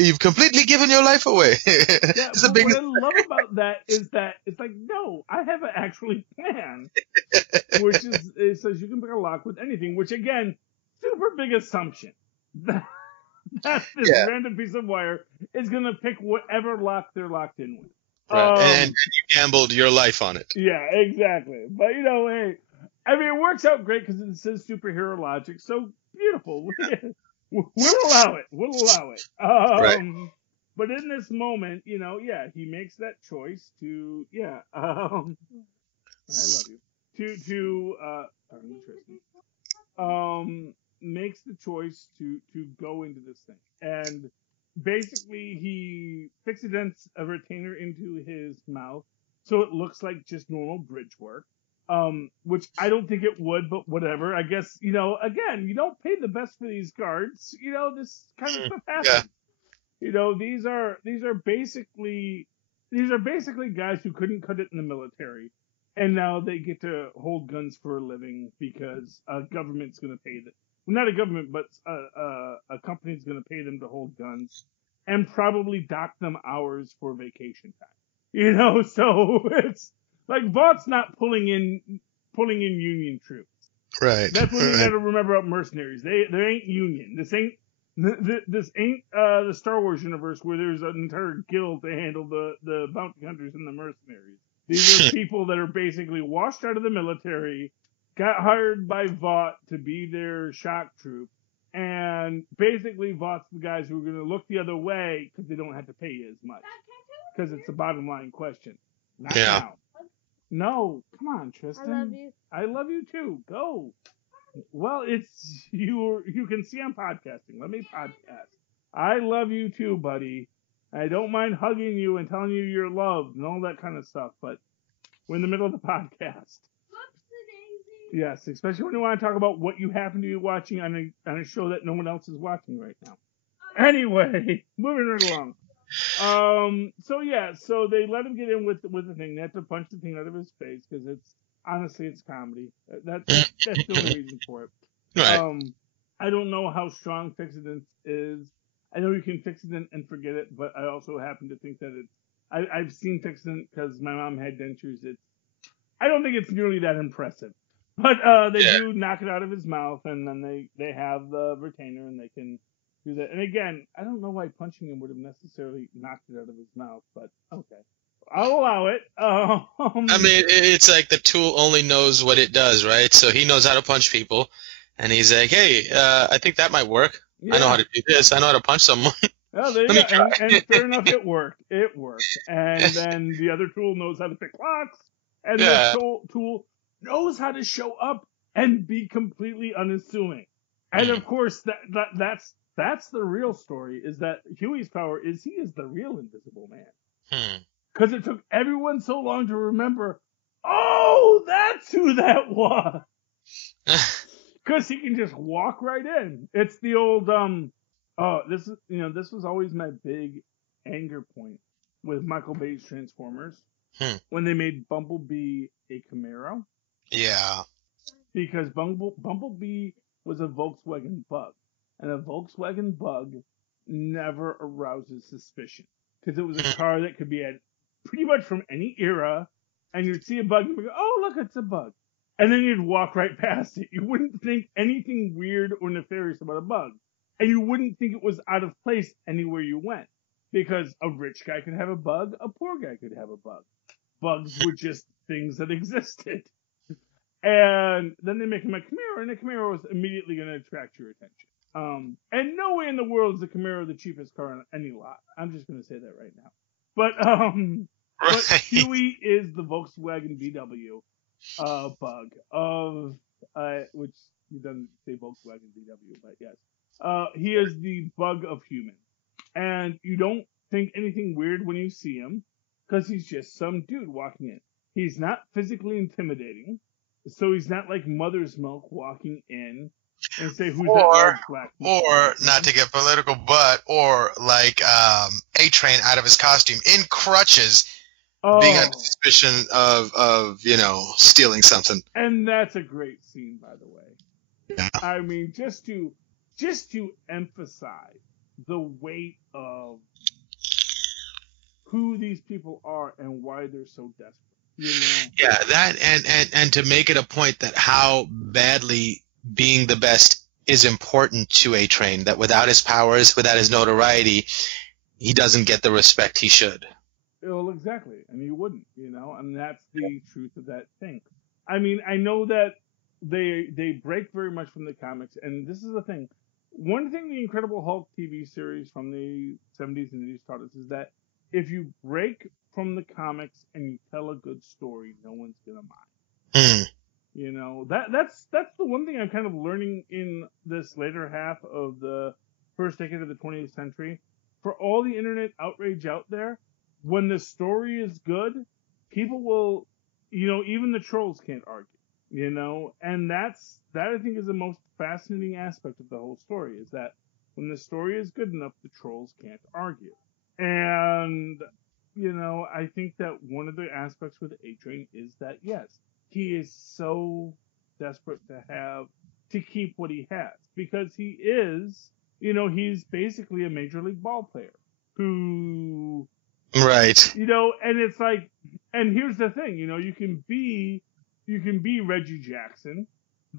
you've completely given your life away. Yeah, what I love about that is that it's like, no, I have an actually plan. Which is, it says you can pick a lock with anything, which again, super big assumption. That this random piece of wire is going to pick whatever lock they're locked in with. Right. And you gambled your life on it. Yeah, exactly. But, hey, I mean, it works out great because it says superhero logic. So beautiful. We'll allow it. Right. But in this moment, he makes that choice to, I love you. Makes the choice to go into this thing. And basically, he fixidents a retainer into his mouth, so it looks like just normal bridge work. Which I don't think it would, but whatever. I guess, again, you don't pay the best for these guards. This kind of stuff happens. Yeah. These are basically guys who couldn't cut it in the military, and now they get to hold guns for a living because a government's going to pay them. Well, not a government, but a company's going to pay them to hold guns, and probably dock them hours for vacation time. So it's like Vaught's not pulling in Union troops. Right. That's what we got to remember about mercenaries. They ain't Union. This ain't the Star Wars universe where there's an entire guild to handle the bounty hunters and the mercenaries. These are people that are basically washed out of the military, got hired by Vought to be their shock troop. And basically, Vaught's the guys who are going to look the other way because they don't have to pay you as much. Because it's the bottom line question. Not now. No, come on, Tristan. I love you. I love you too. Go. Well, it's you can see I'm podcasting. Let me podcast. I love you too, buddy. I don't mind hugging you and telling you you're loved and all that kind of stuff, but we're in the middle of the podcast. Yes, especially when you want to talk about what you happen to be watching on a show that no one else is watching right now. Anyway, moving right along. So they let him get in with the thing. They have to punch the thing out of his face because it's comedy. That's the only reason for it. Right. I don't know how strong Fixodent is. I know you can fix it and forget it, but I also happen to think that I've seen Fixodent because my mom had dentures. I don't think it's nearly that impressive. But they do knock it out of his mouth, and then they have the retainer, and they can do that. And again, I don't know why punching him would have necessarily knocked it out of his mouth, but okay. I'll allow it. I mean, it's like the tool only knows what it does, right? So he knows how to punch people, and he's like, hey, I think that might work. Yeah. I know how to do this. I know how to punch someone. Well, there you go. And fair enough, it worked. It worked. And then the other tool knows how to pick locks, and the tool knows how to show up and be completely unassuming. And of course, that's the real story, is that Huey's power is he is the real Invisible Man. Because it took everyone so long to remember, oh, that's who that was. Because he can just walk right in. It's the old, this was always my big anger point with Michael Bay's Transformers. When they made Bumblebee a Camaro. Yeah. Because Bumblebee was a Volkswagen Bug. And a Volkswagen Bug never arouses suspicion. Because it was a car that could be at pretty much from any era. And you'd see a bug and you'd go, oh, look, it's a bug. And then you'd walk right past it. You wouldn't think anything weird or nefarious about a bug. And you wouldn't think it was out of place anywhere you went. Because a rich guy could have a bug, a poor guy could have a bug. Bugs were just things that existed. And then they make him a Camaro, and the Camaro was immediately going to attract your attention. And no way in the world is the Camaro the cheapest car on any lot. I'm just going to say that right now. But Huey is the Volkswagen VW bug of, which you doesn't say Volkswagen VW, but yes. He is the bug of human. And you don't think anything weird when you see him, because he's just some dude walking in. He's not physically intimidating, so he's not like Mother's Milk walking in and say, who's that large black man? Or, not to get political, but, or like A-Train out of his costume in crutches, being under suspicion of stealing something. And that's a great scene, by the way. Yeah. I mean, just to emphasize the weight of who these people are and why they're so desperate. Yeah, that and to make it a point that how badly being the best is important to A-Train, that without his powers, without his notoriety, he doesn't get the respect he should. Well, exactly, and you wouldn't, and that's the truth of that thing. I mean, I know that they break very much from the comics, and this is the thing. One thing the Incredible Hulk TV series from the 70s and 80s taught us is that if you break from the comics and you tell a good story, no one's gonna mind. That's the one thing I'm kind of learning in this later half of the first decade of the 20th century. For all the internet outrage out there, when the story is good, people will, even the trolls can't argue, and that I think is the most fascinating aspect of the whole story, is that when the story is good enough, the trolls can't argue. And, I think that one of the aspects with A-Train is that, yes, he is so desperate to keep what he has. Because he is, he's basically a Major League ball player who... Right. And it's like, and here's the thing, you can be Reggie Jackson,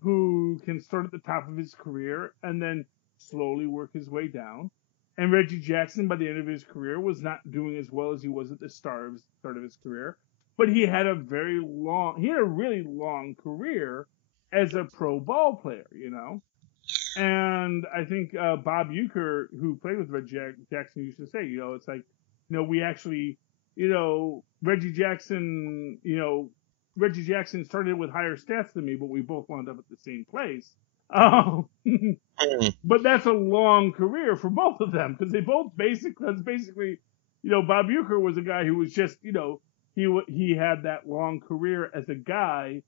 who can start at the top of his career and then slowly work his way down. And Reggie Jackson, by the end of his career, was not doing as well as he was at the start of his career. But he had a really long career, as a pro ball player, And I think Bob Uecker, who played with Reggie Jackson, used to say, it's like, we actually, Reggie Jackson started with higher stats than me, but we both wound up at the same place. But that's a long career for both of them, because they both basically, Bob Uecker was a guy who was just, he had that long career as a guy,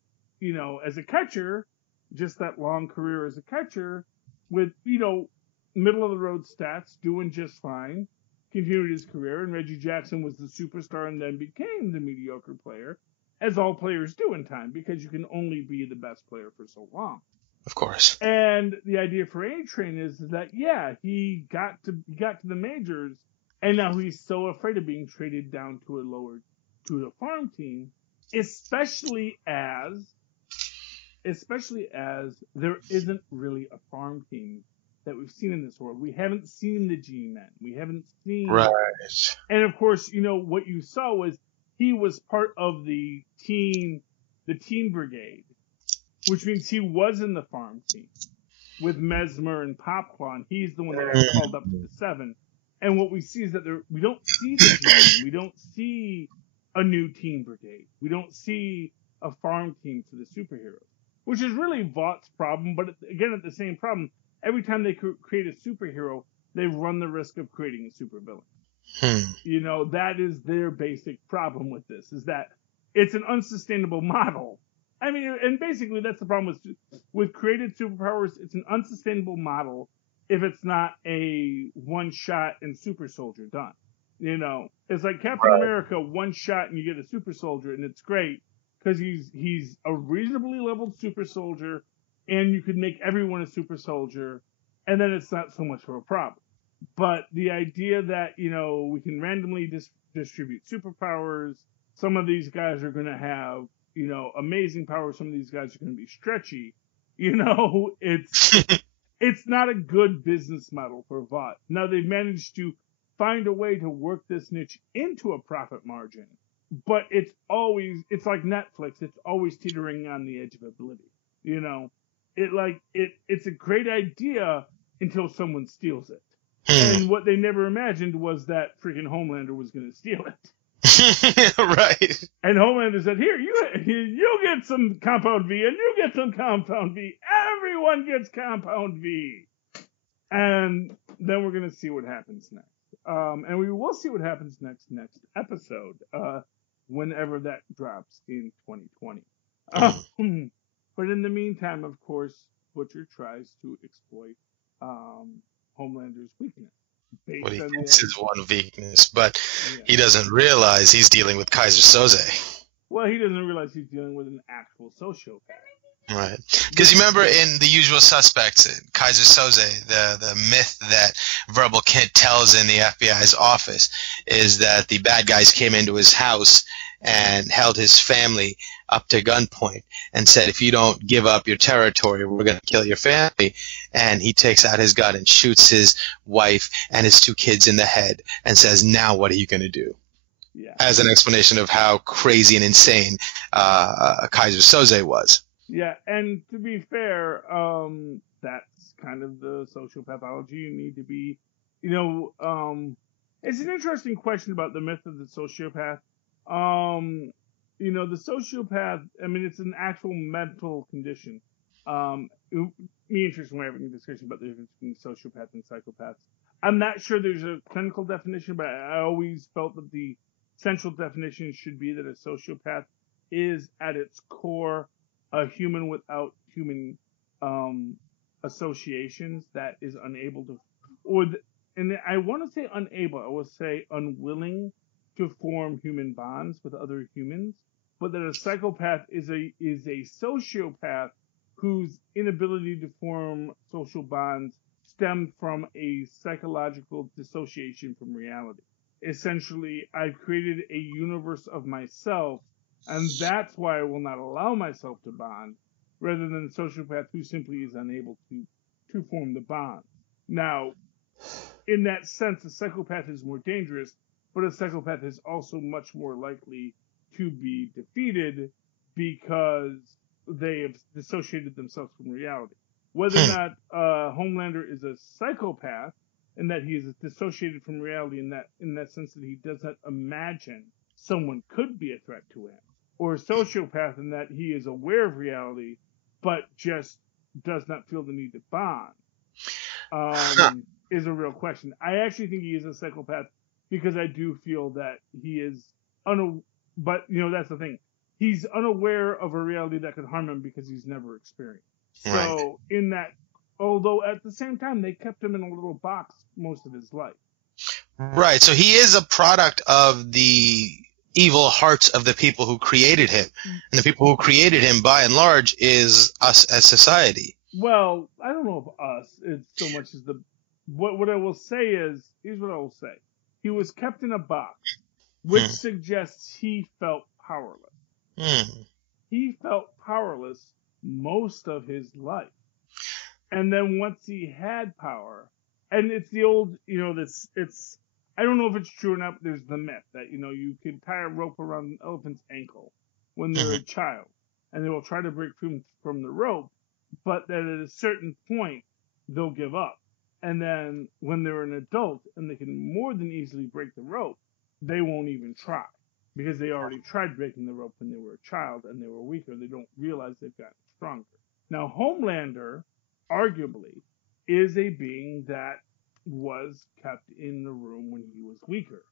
as a catcher, just that long career as a catcher with, middle of the road stats, doing just fine, continued his career, and Reggie Jackson was the superstar and then became the mediocre player, as all players do in time, because you can only be the best player for so long. Of course. And the idea for A-Train is that, he got to the majors, and now he's so afraid of being traded down to the farm team, especially as there isn't really a farm team that we've seen in this world. We haven't seen the G-Men. We haven't seen... Right. And of course, what you saw was he was part of the teen brigade, which means he was in the farm team with Mesmer and Popclaw, and he's the one that got called up to the 7. And what we see is that we don't see the G-Men. We don't see a new teen brigade. We don't see a farm team for the superheroes, which is really Vought's problem. But again, at the same problem, every time they create a superhero, they run the risk of creating a supervillain. That is their basic problem with this, is that it's an unsustainable model. I mean, and basically that's the problem with created superpowers. It's an unsustainable model if it's not a one-shot and super soldier done. It's like Captain America, one shot and you get a super soldier, and it's great because he's a reasonably leveled super soldier, and you could make everyone a super soldier, and then it's not so much of a problem. But the idea that, we can randomly distribute superpowers, some of these guys are going to have, amazing powers, some of these guys are going to be stretchy, it's not a good business model for Vought. Now, they've managed to find a way to work this niche into a profit margin, but it's like Netflix. It's always teetering on the edge of oblivion. It's a great idea until someone steals it. And what they never imagined was that freaking Homelander was going to steal it. Right. And Homelander said, here, you get some Compound V, and you get some Compound V. Everyone gets Compound V. And then we're going to see what happens next. And we will see what happens next episode, whenever that drops in 2020. But in the meantime, of course, Butcher tries to exploit Homelander's weakness. What he thinks is one weakness, but he doesn't realize he's dealing with Kaiser Soze. Well, he doesn't realize he's dealing with an actual sociopath. Right. Because you remember in The Usual Suspects, Kaiser Soze, the myth that Verbal Kint tells in the FBI's office is that the bad guys came into his house and held his family up to gunpoint and said, if you don't give up your territory, we're going to kill your family. And he takes out his gun and shoots his wife and his 2 kids in the head and says, now what are you going to do? Yeah. As an explanation of how crazy and insane Kaiser Soze was. Yeah, and to be fair, that's kind of the social pathology you need to be, it's an interesting question about the myth of the sociopath. The sociopath, I mean, it's an actual mental condition. Me and Tristan were having a discussion about the difference between sociopath and psychopath. I'm not sure there's a clinical definition, but I always felt that the central definition should be that a sociopath is, at its core, a human without human associations that is unable to, and I want to say unable, I will say unwilling to form human bonds with other humans, but that a psychopath is a sociopath whose inability to form social bonds stem from a psychological dissociation from reality. Essentially, I've created a universe of myself, and that's why I will not allow myself to bond, rather than a sociopath who simply is unable to form the bond. Now, in that sense, a psychopath is more dangerous, but a psychopath is also much more likely to be defeated because they have dissociated themselves from reality. Whether or not Homelander is a psychopath and that he is dissociated from reality in that sense that he does not imagine someone could be a threat to him, or a sociopath in that he is aware of reality but just does not feel the need to bond, is a real question. I actually think he is a psychopath because I do feel that he is but that's the thing. He's unaware of a reality that could harm him because he's never experienced. Right. So in that, although at the same time they kept him in a little box most of his life. Right. So he is a product of the evil hearts of the people who created him. And the people who created him, by and large, is us as society. Well, I don't know if us. It's so much as what I will say is, here's what I will say. He was kept in a box, which suggests he felt powerless. He felt powerless most of his life. And then once he had power, and it's the old, I don't know if it's true or not, but there's the myth that, you can tie a rope around an elephant's ankle when they're a child, and they will try to break from the rope, but that at a certain point, they'll give up. And then when they're an adult and they can more than easily break the rope, they won't even try. Because they already tried breaking the rope when they were a child and they were weaker. They don't realize they've gotten stronger. Now, Homelander, arguably, is a being that was kept in the room when he was weaker.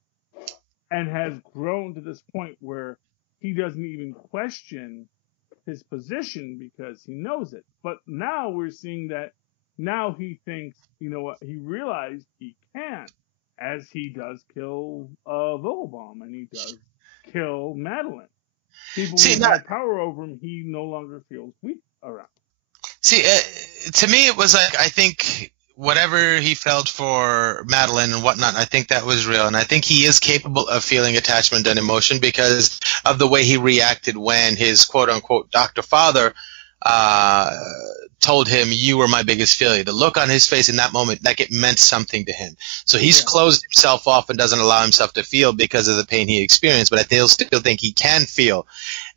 And has grown to this point where he doesn't even question his position because he knows it. But now we're seeing that now he thinks, he realized he can. As he does kill Vogelbaum and he does kill Madeline. People who have power over him, he no longer feels weak around. See, to me, it was like, I think whatever he felt for Madeline and whatnot, I think that was real. And I think he is capable of feeling attachment and emotion because of the way he reacted when his quote-unquote Dr. Father told him, "You were my biggest failure." The look on his face in that moment, like it meant something to him. So he's closed himself off and doesn't allow himself to feel because of the pain he experienced, but I still think he can feel.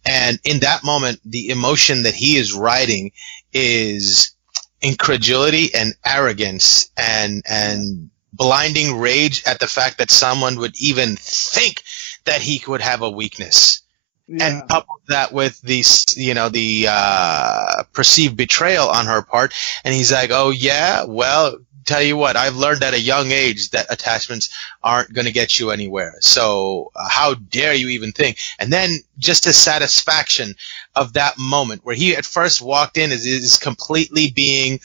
And in that moment, the emotion that he is riding is incredulity and arrogance and blinding rage at the fact that someone would even think that he could have a weakness. Yeah. And couple that with the perceived betrayal on her part. And he's like, oh, yeah, well, tell you what, I've learned at a young age that attachments aren't going to get you anywhere. So how dare you even think? And then just the satisfaction of that moment where he at first walked in is completely being,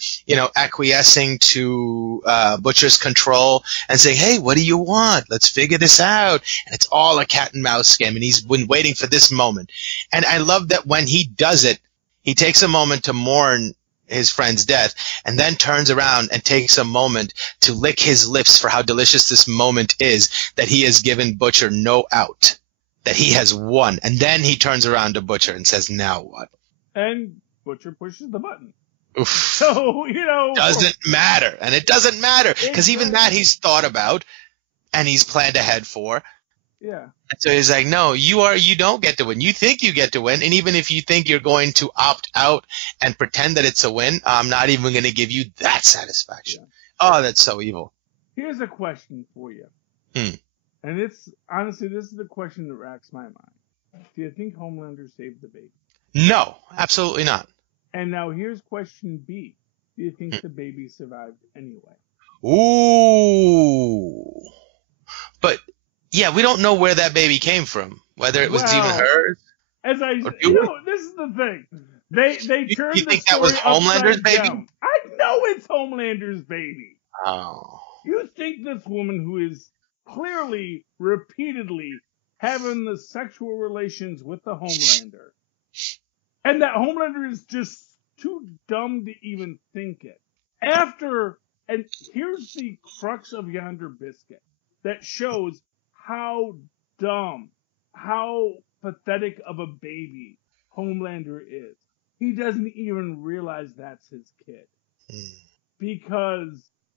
acquiescing to Butcher's control and saying, hey, what do you want? Let's figure this out. And it's all a cat and mouse game. And he's been waiting for this moment. And I love that when he does it, he takes a moment to mourn his friend's death, and then turns around and takes a moment to lick his lips for how delicious this moment is, that he has given Butcher no out, that he has won. And then he turns around to Butcher and says, now what? And Butcher pushes the button. Oof. So, Doesn't matter. And it doesn't matter, because even that he's thought about and he's planned ahead for. Yeah. So he's like, no, you don't get to win. You think you get to win. And even if you think you're going to opt out and pretend that it's a win, I'm not even going to give you that satisfaction. Yeah. Oh, that's so evil. Here's a question for you. And it's, honestly, this is the question that racks my mind. Do you think Homelander saved the baby? No, absolutely not. And now here's question B. Do you think the baby survived anyway? Ooh. But... yeah, we don't know where that baby came from, whether it was even hers. This is the thing. They turned you the think that was Homelander's baby? Down. I know it's Homelander's baby. Oh. You think this woman who is clearly, repeatedly having the sexual relations with the Homelander, and that Homelander is just too dumb to even think it. And here's the crux of Yonder Biscuit that shows how dumb, how pathetic of a baby Homelander is. He doesn't even realize that's his kid. Because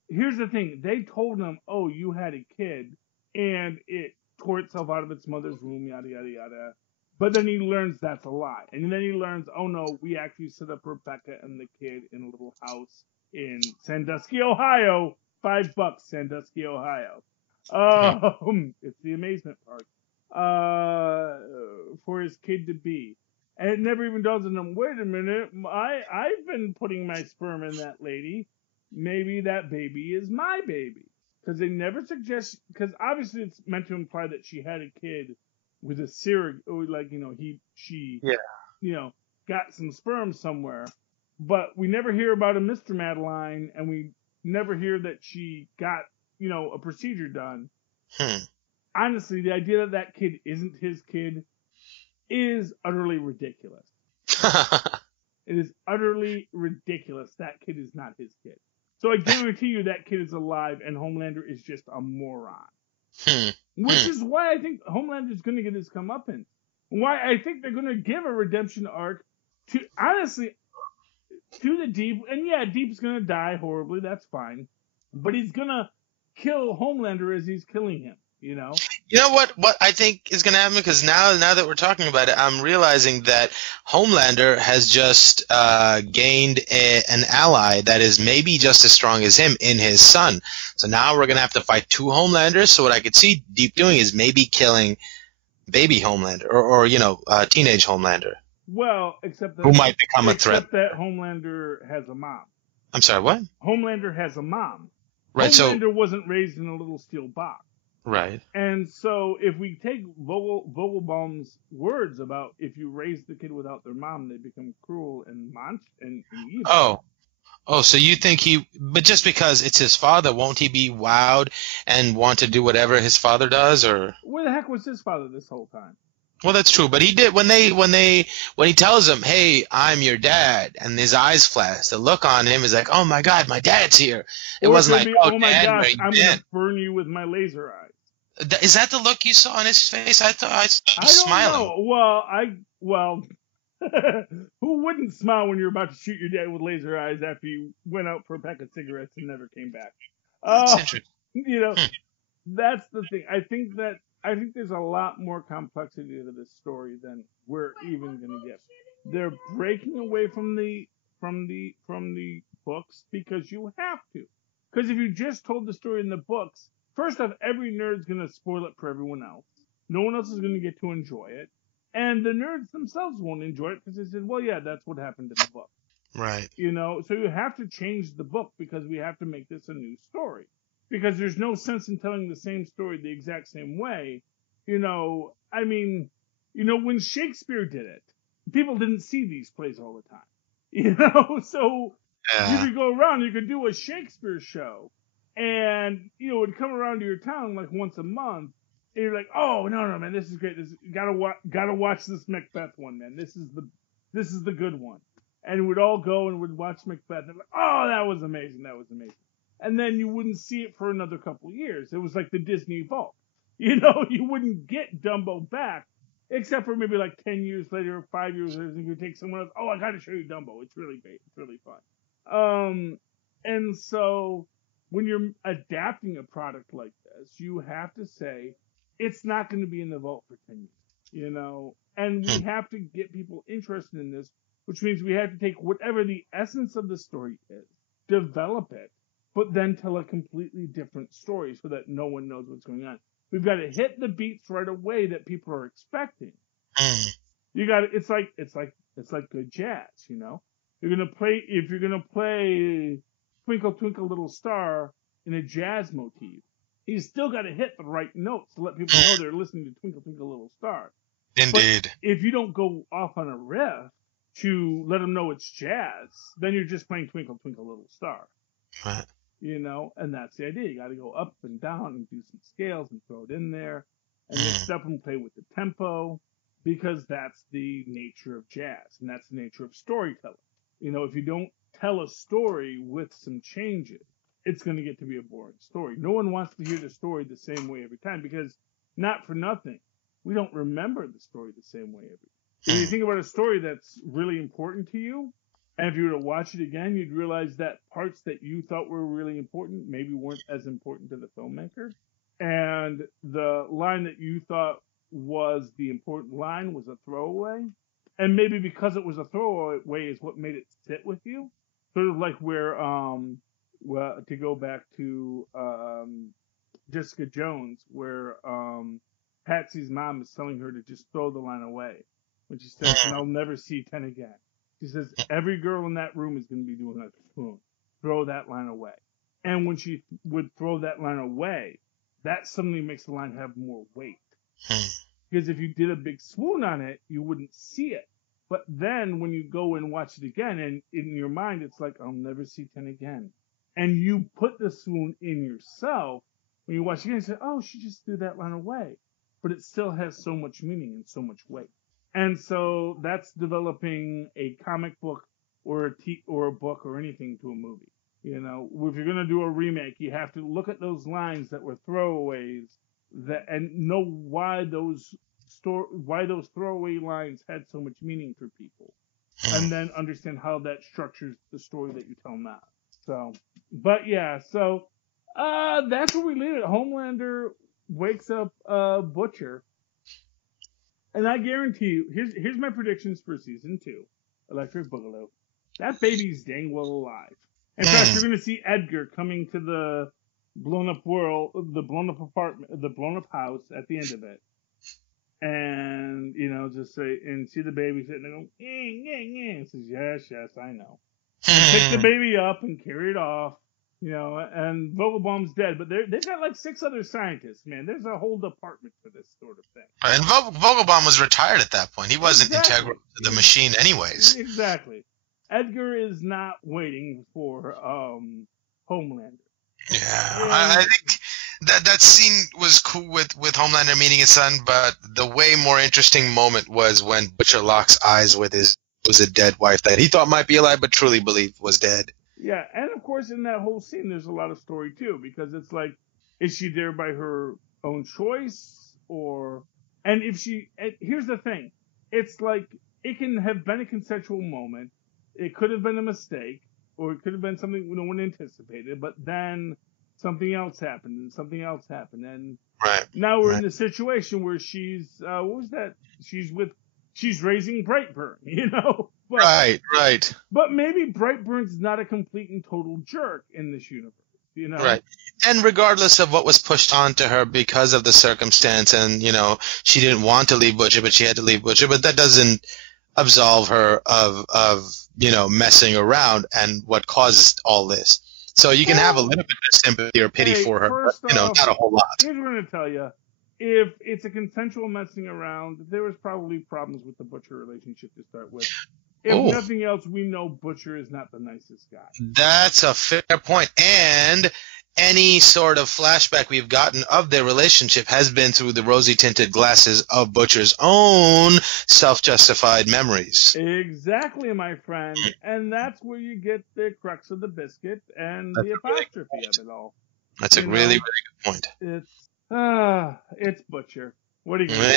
here's the thing. They told him, oh, you had a kid, and it tore itself out of its mother's womb, yada, yada, yada. But then he learns that's a lie. And then he learns, oh no, we actually set up Rebecca and the kid in a little house in Sandusky, Ohio. $5, Sandusky, Ohio. It's the amazement park. For his kid to be. And it never even dawns on him, wait a minute, I've been putting my sperm in that lady. Maybe that baby is my baby. Because they never suggest, because obviously it's meant to imply that she had a kid with a surrogate, or like, she got some sperm somewhere. But we never hear about a Mr. Madeline, and we never hear that she got, a procedure done. Honestly, the idea that that kid isn't his kid is utterly ridiculous. It is utterly ridiculous. That kid is not his kid. So I guarantee you that kid is alive, and Homelander is just a moron. Which is why I think Homelander is going to get his comeuppance. Why I think they're going to give a redemption arc to, honestly, to the Deep. And yeah, Deep's going to die horribly. That's fine. But he's going to kill Homelander as he's killing him. You know what I think is going to happen? Because now that we're talking about it, I'm realizing that Homelander has just gained an ally that is maybe just as strong as him in his son. So now we're going to have to fight two Homelanders. So what I could see Deep doing is maybe killing baby Homelander or teenage Homelander. Well, except that who might become a threat. Except that Homelander has a mom. I'm sorry, what? Homelander has a mom. Right. Homelander wasn't raised in a little steel box. Right. And so if we take Vogelbaum's words about if you raise the kid without their mom, they become cruel and evil. Oh, so you think but just because it's his father, won't he be wowed and want to do whatever his father does, or? Where the heck was his father this whole time? Well, that's true, but he did when he tells him, "Hey, I'm your dad," and his eyes flash. The look on him is like, "Oh my God, my dad's here." It wasn't like, "Oh my Dad, gosh, I'm gonna burn you with my laser eyes." Is that the look you saw on his face? I thought I was smiling. Well, who wouldn't smile when you're about to shoot your dad with laser eyes after you went out for a pack of cigarettes and never came back? That's interesting. That's the thing. I think there's a lot more complexity to this story than we're even going to get. They're breaking away from the books because you have to. Because if you just told the story in the books, first off, every nerd's going to spoil it for everyone else. No one else is going to get to enjoy it. And the nerds themselves won't enjoy it because they said, well, yeah, that's what happened in the book. Right. So you have to change the book because we have to make this a new story. Because there's no sense in telling the same story the exact same way. When Shakespeare did it, people didn't see these plays all the time. So you could go around, you could do a Shakespeare show, and it would come around to your town like once a month, and you're like, oh no man, this is great. Gotta watch this Macbeth one, man. This is the good one. And we'd all go and would watch Macbeth, and like, oh, that was amazing. And then you wouldn't see it for another couple years. It was like the Disney Vault. You wouldn't get Dumbo back, except for maybe like 10 years later or 5 years later, you could take someone else. Oh, I got to show you Dumbo. It's really great. It's really fun. And so when you're adapting a product like this, you have to say it's not going to be in the vault for 10 years, and we have to get people interested in this, which means we have to take whatever the essence of the story is, develop it, but then tell a completely different story so that no one knows what's going on. We've got to hit the beats right away that people are expecting. It's like good jazz, If you're gonna play Twinkle Twinkle Little Star in a jazz motif, you still got to hit the right notes to let people know they're listening to Twinkle Twinkle Little Star. Indeed. But if you don't go off on a riff to let them know it's jazz, then you're just playing Twinkle Twinkle Little Star. Right. And that's the idea. You got to go up and down and do some scales and throw it in there and mix it up and play with the tempo, because that's the nature of jazz and that's the nature of storytelling. If you don't tell a story with some changes, it's going to get to be a boring story. No one wants to hear the story the same way every time, because not for nothing, we don't remember the story the same way every time. When you think about a story that's really important to you, and if you were to watch it again, you'd realize that parts that you thought were really important maybe weren't as important to the filmmaker. And the line that you thought was the important line, was a throwaway. And maybe because it was a throwaway is what made it sit with you. Sort of like where, well, to go back to Jessica Jones, where Patsy's mom is telling her to just throw the line away. When she says, and I'll never see 10 again. She says, every girl in that room is going to be doing a swoon. Throw that line away. And when she would throw that line away, that suddenly makes the line have more weight. Because if you did a big swoon on it, you wouldn't see it. But then when you go and watch it again, and in your mind, it's like, I'll never see 10 again. And you put the swoon in yourself, when you watch it again, you say, oh, she just threw that line away. But it still has so much meaning and so much weight. And so that's developing a comic book or a book or anything to a movie. You know, if you're going to do a remake, you have to look at those lines that were throwaways and know why those throwaway lines had so much meaning for people, and then understand how that structures the story that you tell now. So, but yeah, so that's where we leave it. Homelander wakes up Butcher, and I guarantee you, here's my predictions for season 2, Electric Boogaloo. That baby's dang well alive. In fact, you're going to see Edgar coming to the blown up world, the blown up apartment, the blown up house at the end of it. And, you know, just say, and see the baby sitting there going, and says, yes, I know. And pick the baby up and carry it off, you know, and Vogelbaum's dead, but they've got like 6 other scientists, man. There's a whole department for this sort of thing. And Vogelbaum was retired at that point. He wasn't integral to the machine anyways. Exactly. Edgar is not waiting for Homelander. Yeah, I think that scene was cool with Homelander meeting his son, but the way more interesting moment was when Butcher locks eyes with was a dead wife that he thought might be alive, but truly believed was dead. Yeah, and of course in that whole scene there's a lot of story too, because it's like, is she there by her own choice, and if here's the thing, it's like it can have been a consensual moment. It could have been a mistake, or it could have been something no one anticipated, but then something else happened, and something else happened, and now we're in a situation where she's, what was that? She's raising Brightburn, you know? But, right. But maybe Brightburn's not a complete and total jerk in this universe, you know? Right. And regardless of what was pushed onto her because of the circumstance, and, you know, she didn't want to leave Butcher, but she had to leave Butcher, but that doesn't absolve her of you know, messing around and what caused all this. So you can have a little bit of sympathy or pity for her, but, you know, not a whole lot. Here's what I'm going to tell you. If it's a consensual messing around, there was probably problems with the Butcher relationship to start with. If nothing else, we know Butcher is not the nicest guy. That's a fair point. And any sort of flashback we've gotten of their relationship has been through the rosy-tinted glasses of Butcher's own self-justified memories. Exactly, my friend. And that's where you get the crux of the biscuit and the apostrophe of it all. That's a really, really good point. It's Butcher. What are you going to do?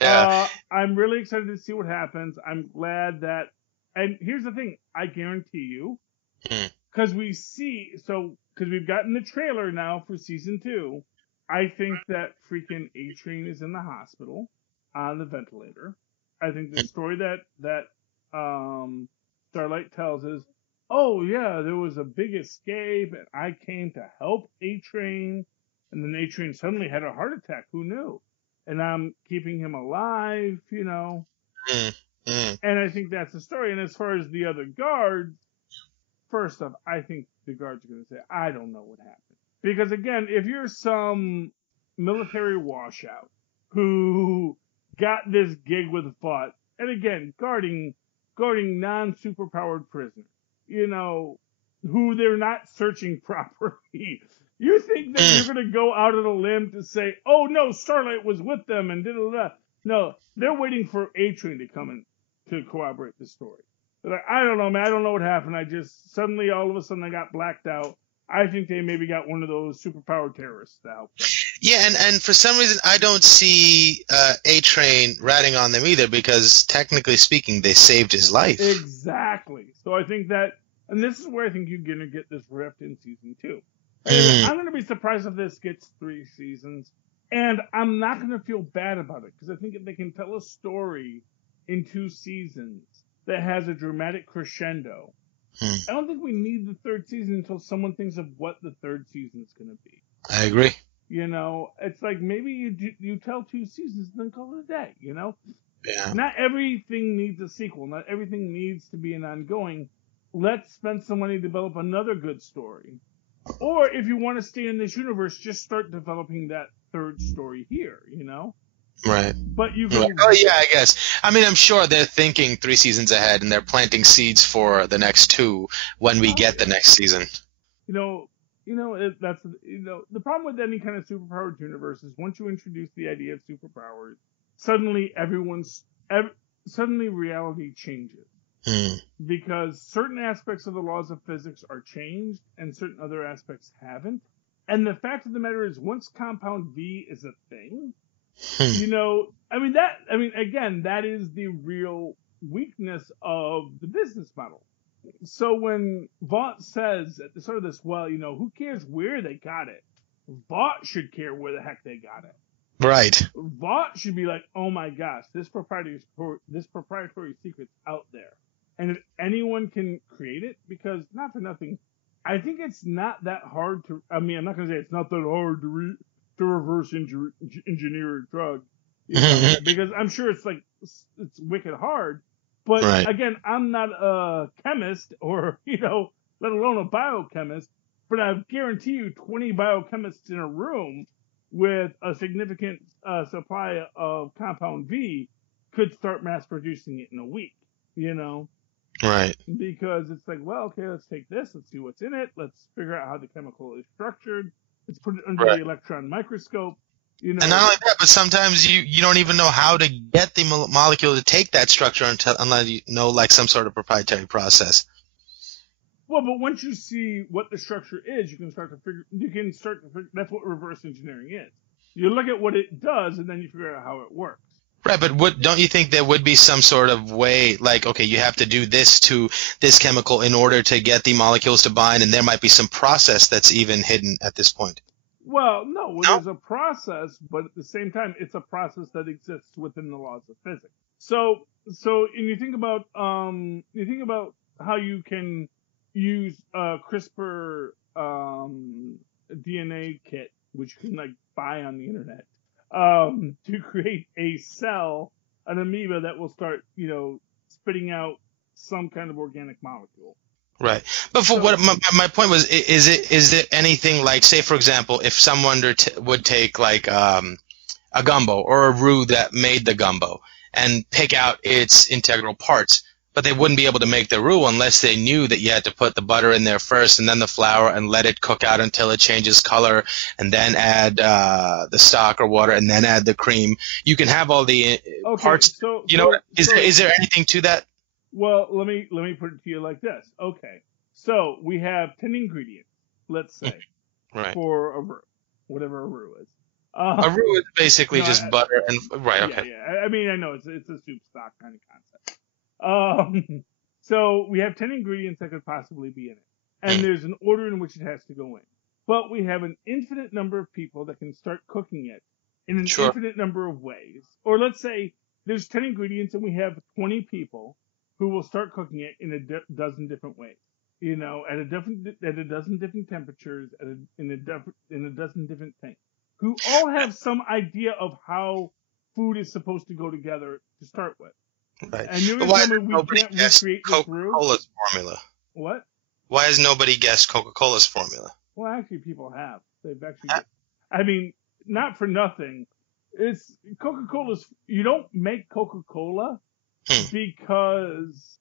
Yeah. I'm really excited to see what happens. I'm glad that, and here's the thing, I guarantee you, because we've gotten the trailer now for season 2, I think that freaking A-Train is in the hospital on the ventilator. I think the story that Starlight tells is, oh yeah, there was a big escape and I came to help A-Train, and then A-Train suddenly had a heart attack. Who knew? And I'm keeping him alive, you know. And I think that's the story. And as far as the other guards, first off, I think the guards are going to say, I don't know what happened. Because again, if you're some military washout who got this gig with Fudd, and again, guarding non-superpowered prisoners, you know, who they're not searching properly, you think that you're going to go out on a limb to say, oh no, Starlight was with them and da-da-da. No, they're waiting for A-Train to come in to corroborate the story. They're like, I don't know, man. I don't know what happened. All of a sudden I got blacked out. I think they maybe got one of those superpowered terrorists to help them. Yeah, and for some reason I don't see A-Train ratting on them either, because technically speaking, they saved his life. Exactly. So I think that, and this is where I think you're going to get this rift in season 2. I'm going to be surprised if this gets 3 seasons. And I'm not going to feel bad about it, because I think if they can tell a story in 2 seasons that has a dramatic crescendo, I don't think we need the 3rd season until someone thinks of what the 3rd season is going to be. I agree. You know, it's like maybe you tell 2 seasons and then call it a day, you know? Yeah. Not everything needs a sequel. Not everything needs to be an ongoing. Let's spend some money to develop another good story. Or if you want to stay in this universe, just start developing that 3rd story here, you know? Right. But you can... Oh, yeah, I guess. I mean, I'm sure they're thinking 3 seasons ahead, and they're planting seeds for the next 2 when we get the next season. The problem with any kind of superpowered universe is once you introduce the idea of superpowers, suddenly reality changes. Because certain aspects of the laws of physics are changed and certain other aspects haven't. And the fact of the matter is, once Compound V is a thing, again, that is the real weakness of the business model. So when Vought says at the start of this, who cares where they got it? Vought should care where the heck they got it. Right. Vought should be like, oh my gosh, this proprietary secret's out there. And if anyone can create it, because not for nothing, I think it's not that hard to, I'm not going to say it's not that hard to reverse engineer a drug, because I'm sure it's wicked hard. But right. Again, I'm not a chemist or, let alone a biochemist, but I guarantee you 20 biochemists in a room with a significant supply of Compound V could start mass producing it in a week, Right. Because it's like, well, okay, let's take this, let's see what's in it, let's figure out how the chemical is structured, let's put it under the electron microscope. And not only that, but sometimes you don't even know how to get the molecule to take that structure unless you know some sort of proprietary process. Well, but once you see what the structure is, you can start to figure. That's what reverse engineering is. You look at what it does, and then you figure out how it works. Right, but don't you think there would be some sort of way, okay, you have to do this to this chemical in order to get the molecules to bind, and there might be some process that's even hidden at this point? Well, no, there's a process, but at the same time, it's a process that exists within the laws of physics. So, and you think about how you can use CRISPR DNA kit, which you can buy on the internet, to create a cell, an amoeba that will start, spitting out some kind of organic molecule. Right. But for what my point was, is there anything say, for example, if someone would take a gumbo or a roux that made the gumbo and pick out its integral parts, but they wouldn't be able to make the roux unless they knew that you had to put the butter in there first and then the flour and let it cook out until it changes color and then add the stock or water and then add the cream. You can have all the parts. Is there anything to that? Well, let me put it to you like this. Okay, so we have 10 ingredients, let's say, right, for a roux, whatever a roux is. A roux is basically just butter and right. Okay. Yeah. I know it's a soup stock kind of concept. So we have 10 ingredients that could possibly be in it, and there's an order in which it has to go in. But we have an infinite number of people that can start cooking it in an infinite number of ways. Or let's say there's 10 ingredients and we have 20 people who will start cooking it in a dozen different ways, at a dozen different temperatures, in a dozen different things, who all have some idea of how food is supposed to go together to start with. Right. And you're going to tell me we can't recreate Coca-Cola's formula? What? Why has nobody guessed Coca-Cola's formula? Well, actually, people have. They've actually. Not for nothing. It's Coca-Cola's. You don't make Coca-Cola. Because,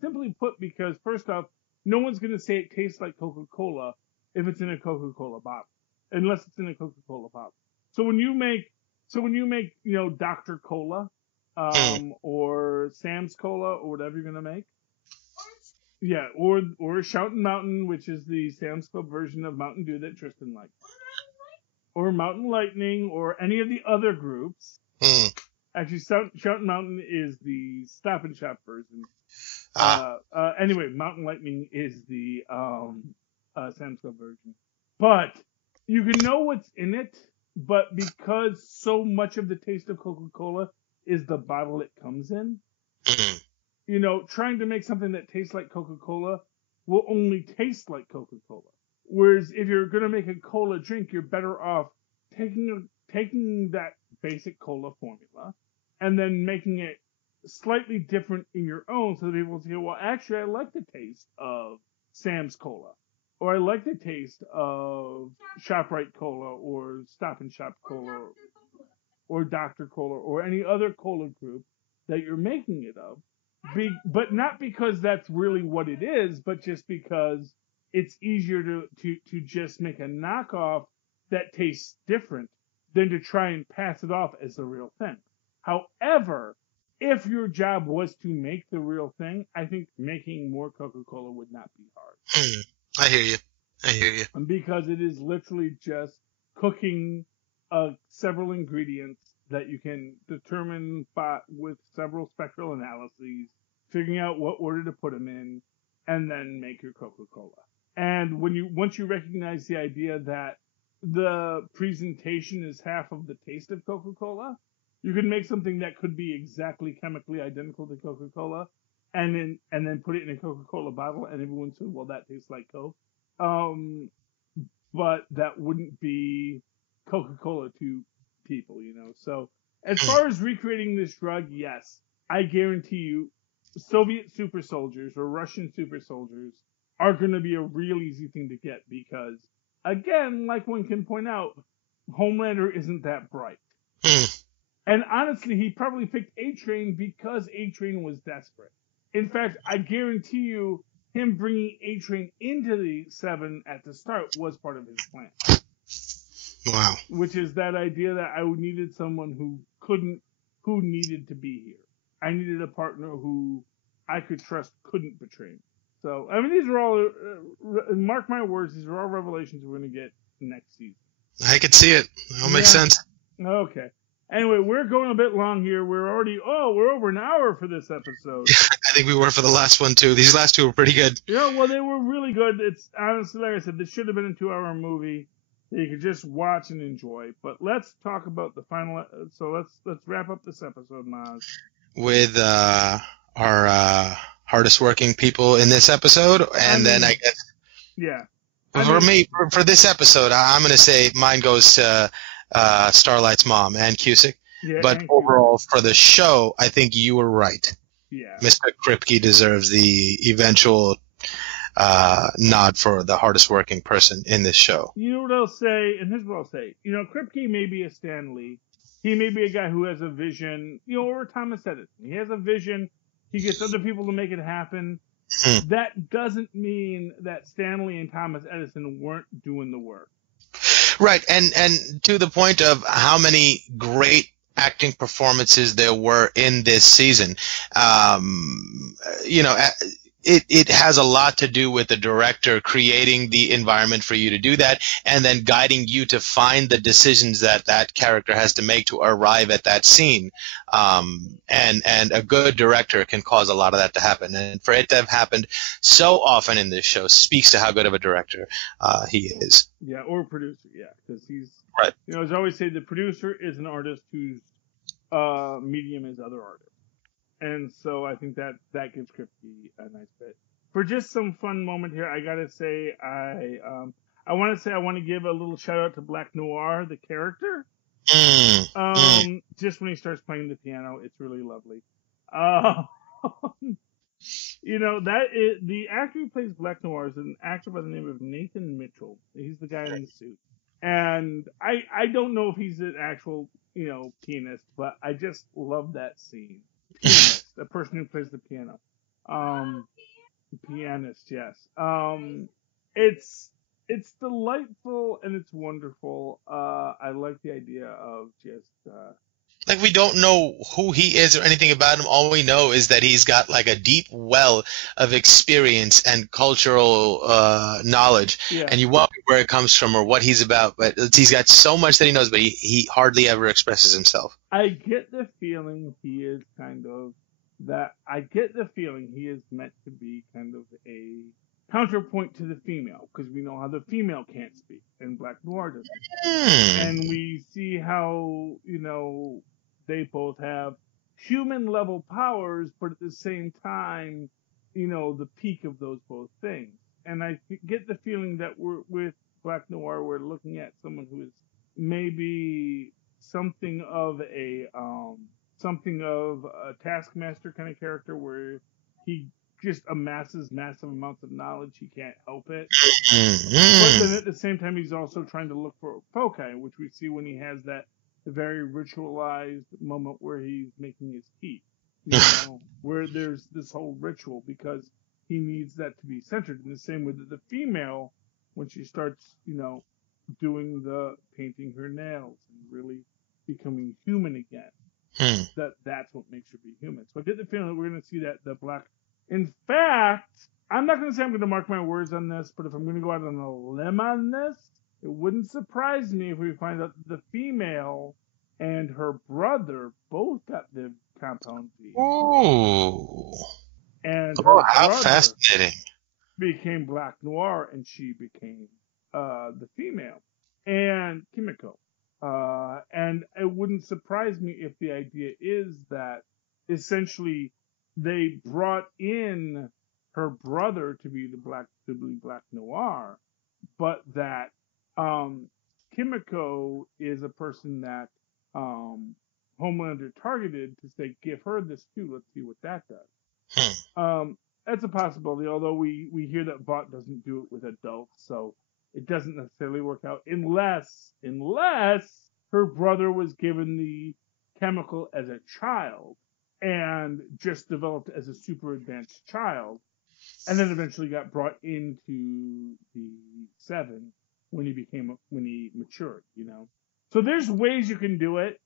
simply put, because first off, no one's going to say it tastes like Coca-Cola if it's in a Coca-Cola bottle, unless it's in a Coca-Cola bottle. So when you make, Dr. Cola, or Sam's Cola, or whatever you're going to make. Yeah, or Shoutin' Mountain, which is the Sam's Club version of Mountain Dew that Tristan likes. Or Mountain Lightning, or any of the other groups. Actually, Shoutin' Mountain is the Stop and Shop version. Anyway, Mountain Lightning is the Sam's Club version. But you can know what's in it but because so much of the taste of Coca-Cola is the bottle it comes in, trying to make something that tastes like Coca-Cola will only taste like Coca-Cola. Whereas if you're going to make a cola drink, you're better off taking that basic cola formula and then making it slightly different in your own so that people say, well, actually, I like the taste of Sam's Cola. Or I like the taste of ShopRite Cola or Stop and Shop Cola or Dr. Cola or any other cola group that you're making it of. But not because that's really what it is, but just because it's easier to just make a knockoff that tastes different than to try and pass it off as the real thing. However, if your job was to make the real thing, I think making more Coca-Cola would not be hard. I hear you. Because it is literally just cooking several ingredients that you can determine with several spectral analyses, figuring out what order to put them in, and then make your Coca-Cola. And once you recognize the idea that the presentation is half of the taste of Coca-Cola, you can make something that could be exactly chemically identical to Coca-Cola, and then put it in a Coca-Cola bottle, and everyone said, well, that tastes like Coke. But that wouldn't be Coca-Cola to people, So as far as recreating this drug, yes, I guarantee you Soviet super soldiers or Russian super soldiers are going to be a real easy thing to get because, again, like one can point out, Homelander isn't that bright. And honestly, he probably picked A-Train because A-Train was desperate. In fact, I guarantee you him bringing A-Train into the 7 at the start was part of his plan. Wow. Which is that idea that I needed someone who needed to be here. I needed a partner who I could trust couldn't betray me. So, I mean, these are all, mark my words, these are all revelations we're going to get next season. I could see it. That'll make sense. Okay. Anyway, we're going a bit long here. We're over an hour for this episode. I think we were for the last one, too. These last two were pretty good. Yeah, well, they were really good. It's honestly, like I said, this should have been a 2-hour movie that you could just watch and enjoy. But let's talk about the final. So let's wrap up this episode, Mozz. With our hardest working people in this episode, and then I guess. Yeah. For this episode, I'm going to say mine goes to Starlight's mom, Ann Cusick. Yeah, but overall, for the show, I think you were right. Yeah. Mr. Kripke deserves the eventual nod for the hardest working person in this show. You know what I'll say, and here's what I'll say. Kripke may be a Stan Lee. He may be a guy who has a vision, or Thomas Edison. He has a vision. He gets other people to make it happen. That doesn't mean that Stan Lee and Thomas Edison weren't doing the work. Right, and to the point of how many great acting performances there were in this season, it has a lot to do with the director creating the environment for you to do that and then guiding you to find the decisions that character has to make to arrive at that scene. And a good director can cause a lot of that to happen. And for it to have happened so often in this show speaks to how good of a director he is. Yeah, or producer, yeah, because he's, right. As I always say, the producer is an artist whose medium is other artists. And so I think that gives Kripke a nice bit. For just some fun moment here, I gotta say I want to give a little shout out to Black Noir, the character. Just when he starts playing the piano, it's really lovely. The actor who plays Black Noir is an actor by the name of Nathan Mitchell. He's the guy in the suit. And I don't know if he's an actual, pianist, but I just love that scene. Pianist, the person who plays the piano. Pianist, yes. It's delightful and it's wonderful. I like the idea of just like we don't know who he is or anything about him. All we know is that he's got like a deep well of experience and cultural knowledge, and you wonder where it comes from or what he's about. But he's got so much that he knows, but he hardly ever expresses himself. I get the feeling he is kind of that. I get the feeling he is meant to be kind of counterpoint to the female, because we know how the female can't speak, and Black Noir doesn't. And we see how, they both have human-level powers, but at the same time, the peak of those both things. And I get the feeling that with Black Noir, we're looking at someone who is maybe something of a Taskmaster kind of character, where he just amasses massive amounts of knowledge. He can't help it. But then at the same time, he's also trying to look for foci, which we see when he has the very ritualized moment where he's making his teeth. Where there's this whole ritual, because he needs that to be centered, in the same way that the female, when she starts, doing the painting her nails and really becoming human again, that's what makes her be human. So I get the feeling that we're going to see that the Black. In fact, I'm not going to say I'm going to mark my words on this, but if I'm going to go out on a limb on this, it wouldn't surprise me if we find out that the female and her brother both got the compound V. Ooh. And her how brother fascinating. became Black Noir, and she became the female, and Kimiko. And it wouldn't surprise me if the idea is that essentially they brought in her brother to be Black Noir, but that Kimiko is a person that Homelander targeted to say, give her this too, let's see what that does. That's a possibility, although we hear that Vought doesn't do it with adults, so it doesn't necessarily work out unless her brother was given the chemical as a child and just developed as a super advanced child, and then eventually got brought into the 7 when he matured, So there's ways you can do it,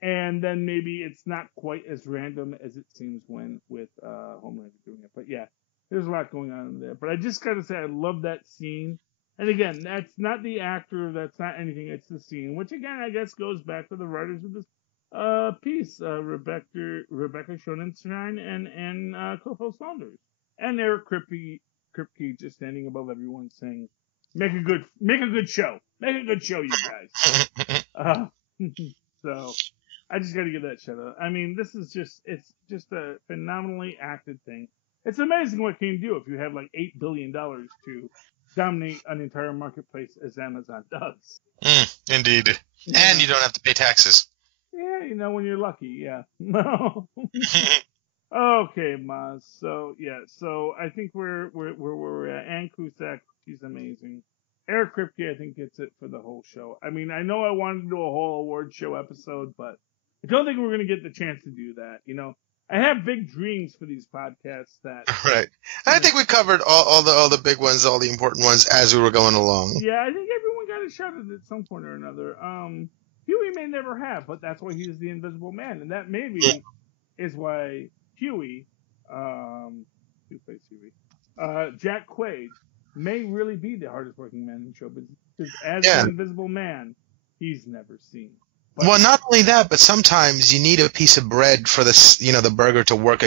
and then maybe it's not quite as random as it seems with Homelander doing it. But yeah, there's a lot going on in there. But I just gotta say, I love that scene. And again, that's not the actor, that's not anything, it's the scene, which again, I guess goes back to the writers of this piece, Rebecca Schonenstein and Kofo Saunders. And Eric Kripke just standing above everyone saying, make a good show. Make a good show, you guys. So I just gotta give that shout out. I mean, it's just a phenomenally acted thing. It's amazing what can you do if you have like $8 billion to dominate an entire marketplace as Amazon does. Indeed. Yeah. And you don't have to pay taxes. Yeah, when you're lucky, yeah. No. Okay, Mozz. So I think we're at Ann Cusack. She's amazing. Eric Kripke, I think, gets it for the whole show. I mean, I know I wanted to do a whole award show episode, but I don't think we're going to get the chance to do that. I have big dreams for these podcasts that. Right. I think we covered all the big ones, all the important ones as we were going along. Yeah, I think everyone got a shot at it at some point or another. Huey may never have, but that's why he's the Invisible Man, and that maybe is why Huey, who plays Huey, Jack Quaid, may really be the hardest working man in the show, because as the Invisible Man, he's never seen. But, well, not only that, but sometimes you need a piece of bread for the burger to work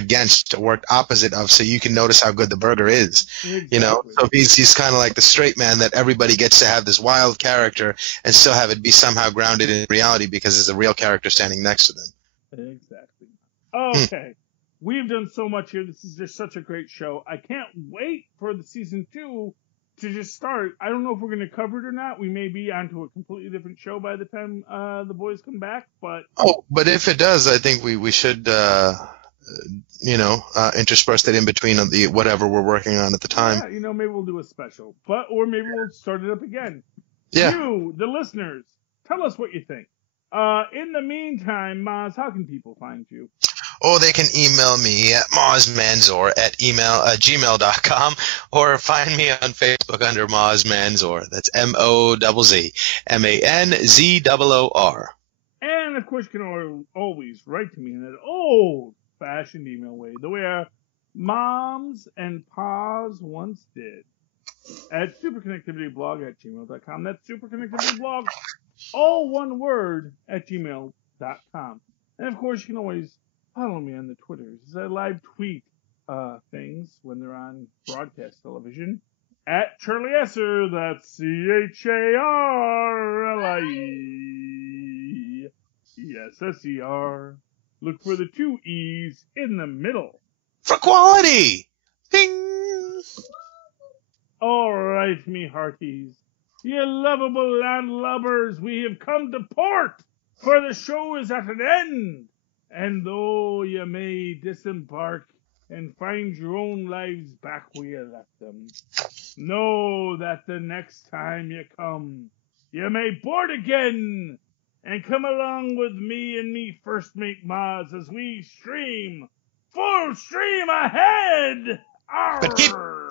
opposite of, so you can notice how good the burger is. Exactly. So he's kind of like the straight man that everybody gets to have this wild character and still have it be somehow grounded in reality because there's a real character standing next to them. Exactly. Okay. We've done so much here. This is just such a great show. I can't wait for the season 2 to just start. I don't know if we're going to cover it or not. We may be onto a completely different show by the time the boys come back. But if it does, I think we should intersperse that in between the whatever we're working on at the time. Yeah, maybe we'll do a special, or maybe we'll start it up again. Yeah. You, the listeners, tell us what you think. In the meantime, Mozz, how can people find you? Or they can email me at mozzmanzor@gmail.com, or find me on Facebook under Mozz Manzor. That's MOZZMANZOOR. And, of course, you can always write to me in that old-fashioned email way, the way our moms and pa's once did, at superconnectivityblog@gmail.com. That's superconnectivityblog, all one word, @gmail.com. And, of course, you can always follow me on the Twitters. I live tweet things when they're on broadcast television. At Charlie Esser, that's CHARLIE. Yes, SER. Look for the 2 E's in the middle. For quality! Ding! All right, me hearties. You lovable landlubbers, we have come to port, for the show is at an end. And though you may disembark and find your own lives back where you left them, know that the next time you come, you may board again and come along with me and me first mate Mozz as we stream full stream ahead. But keep... Arr!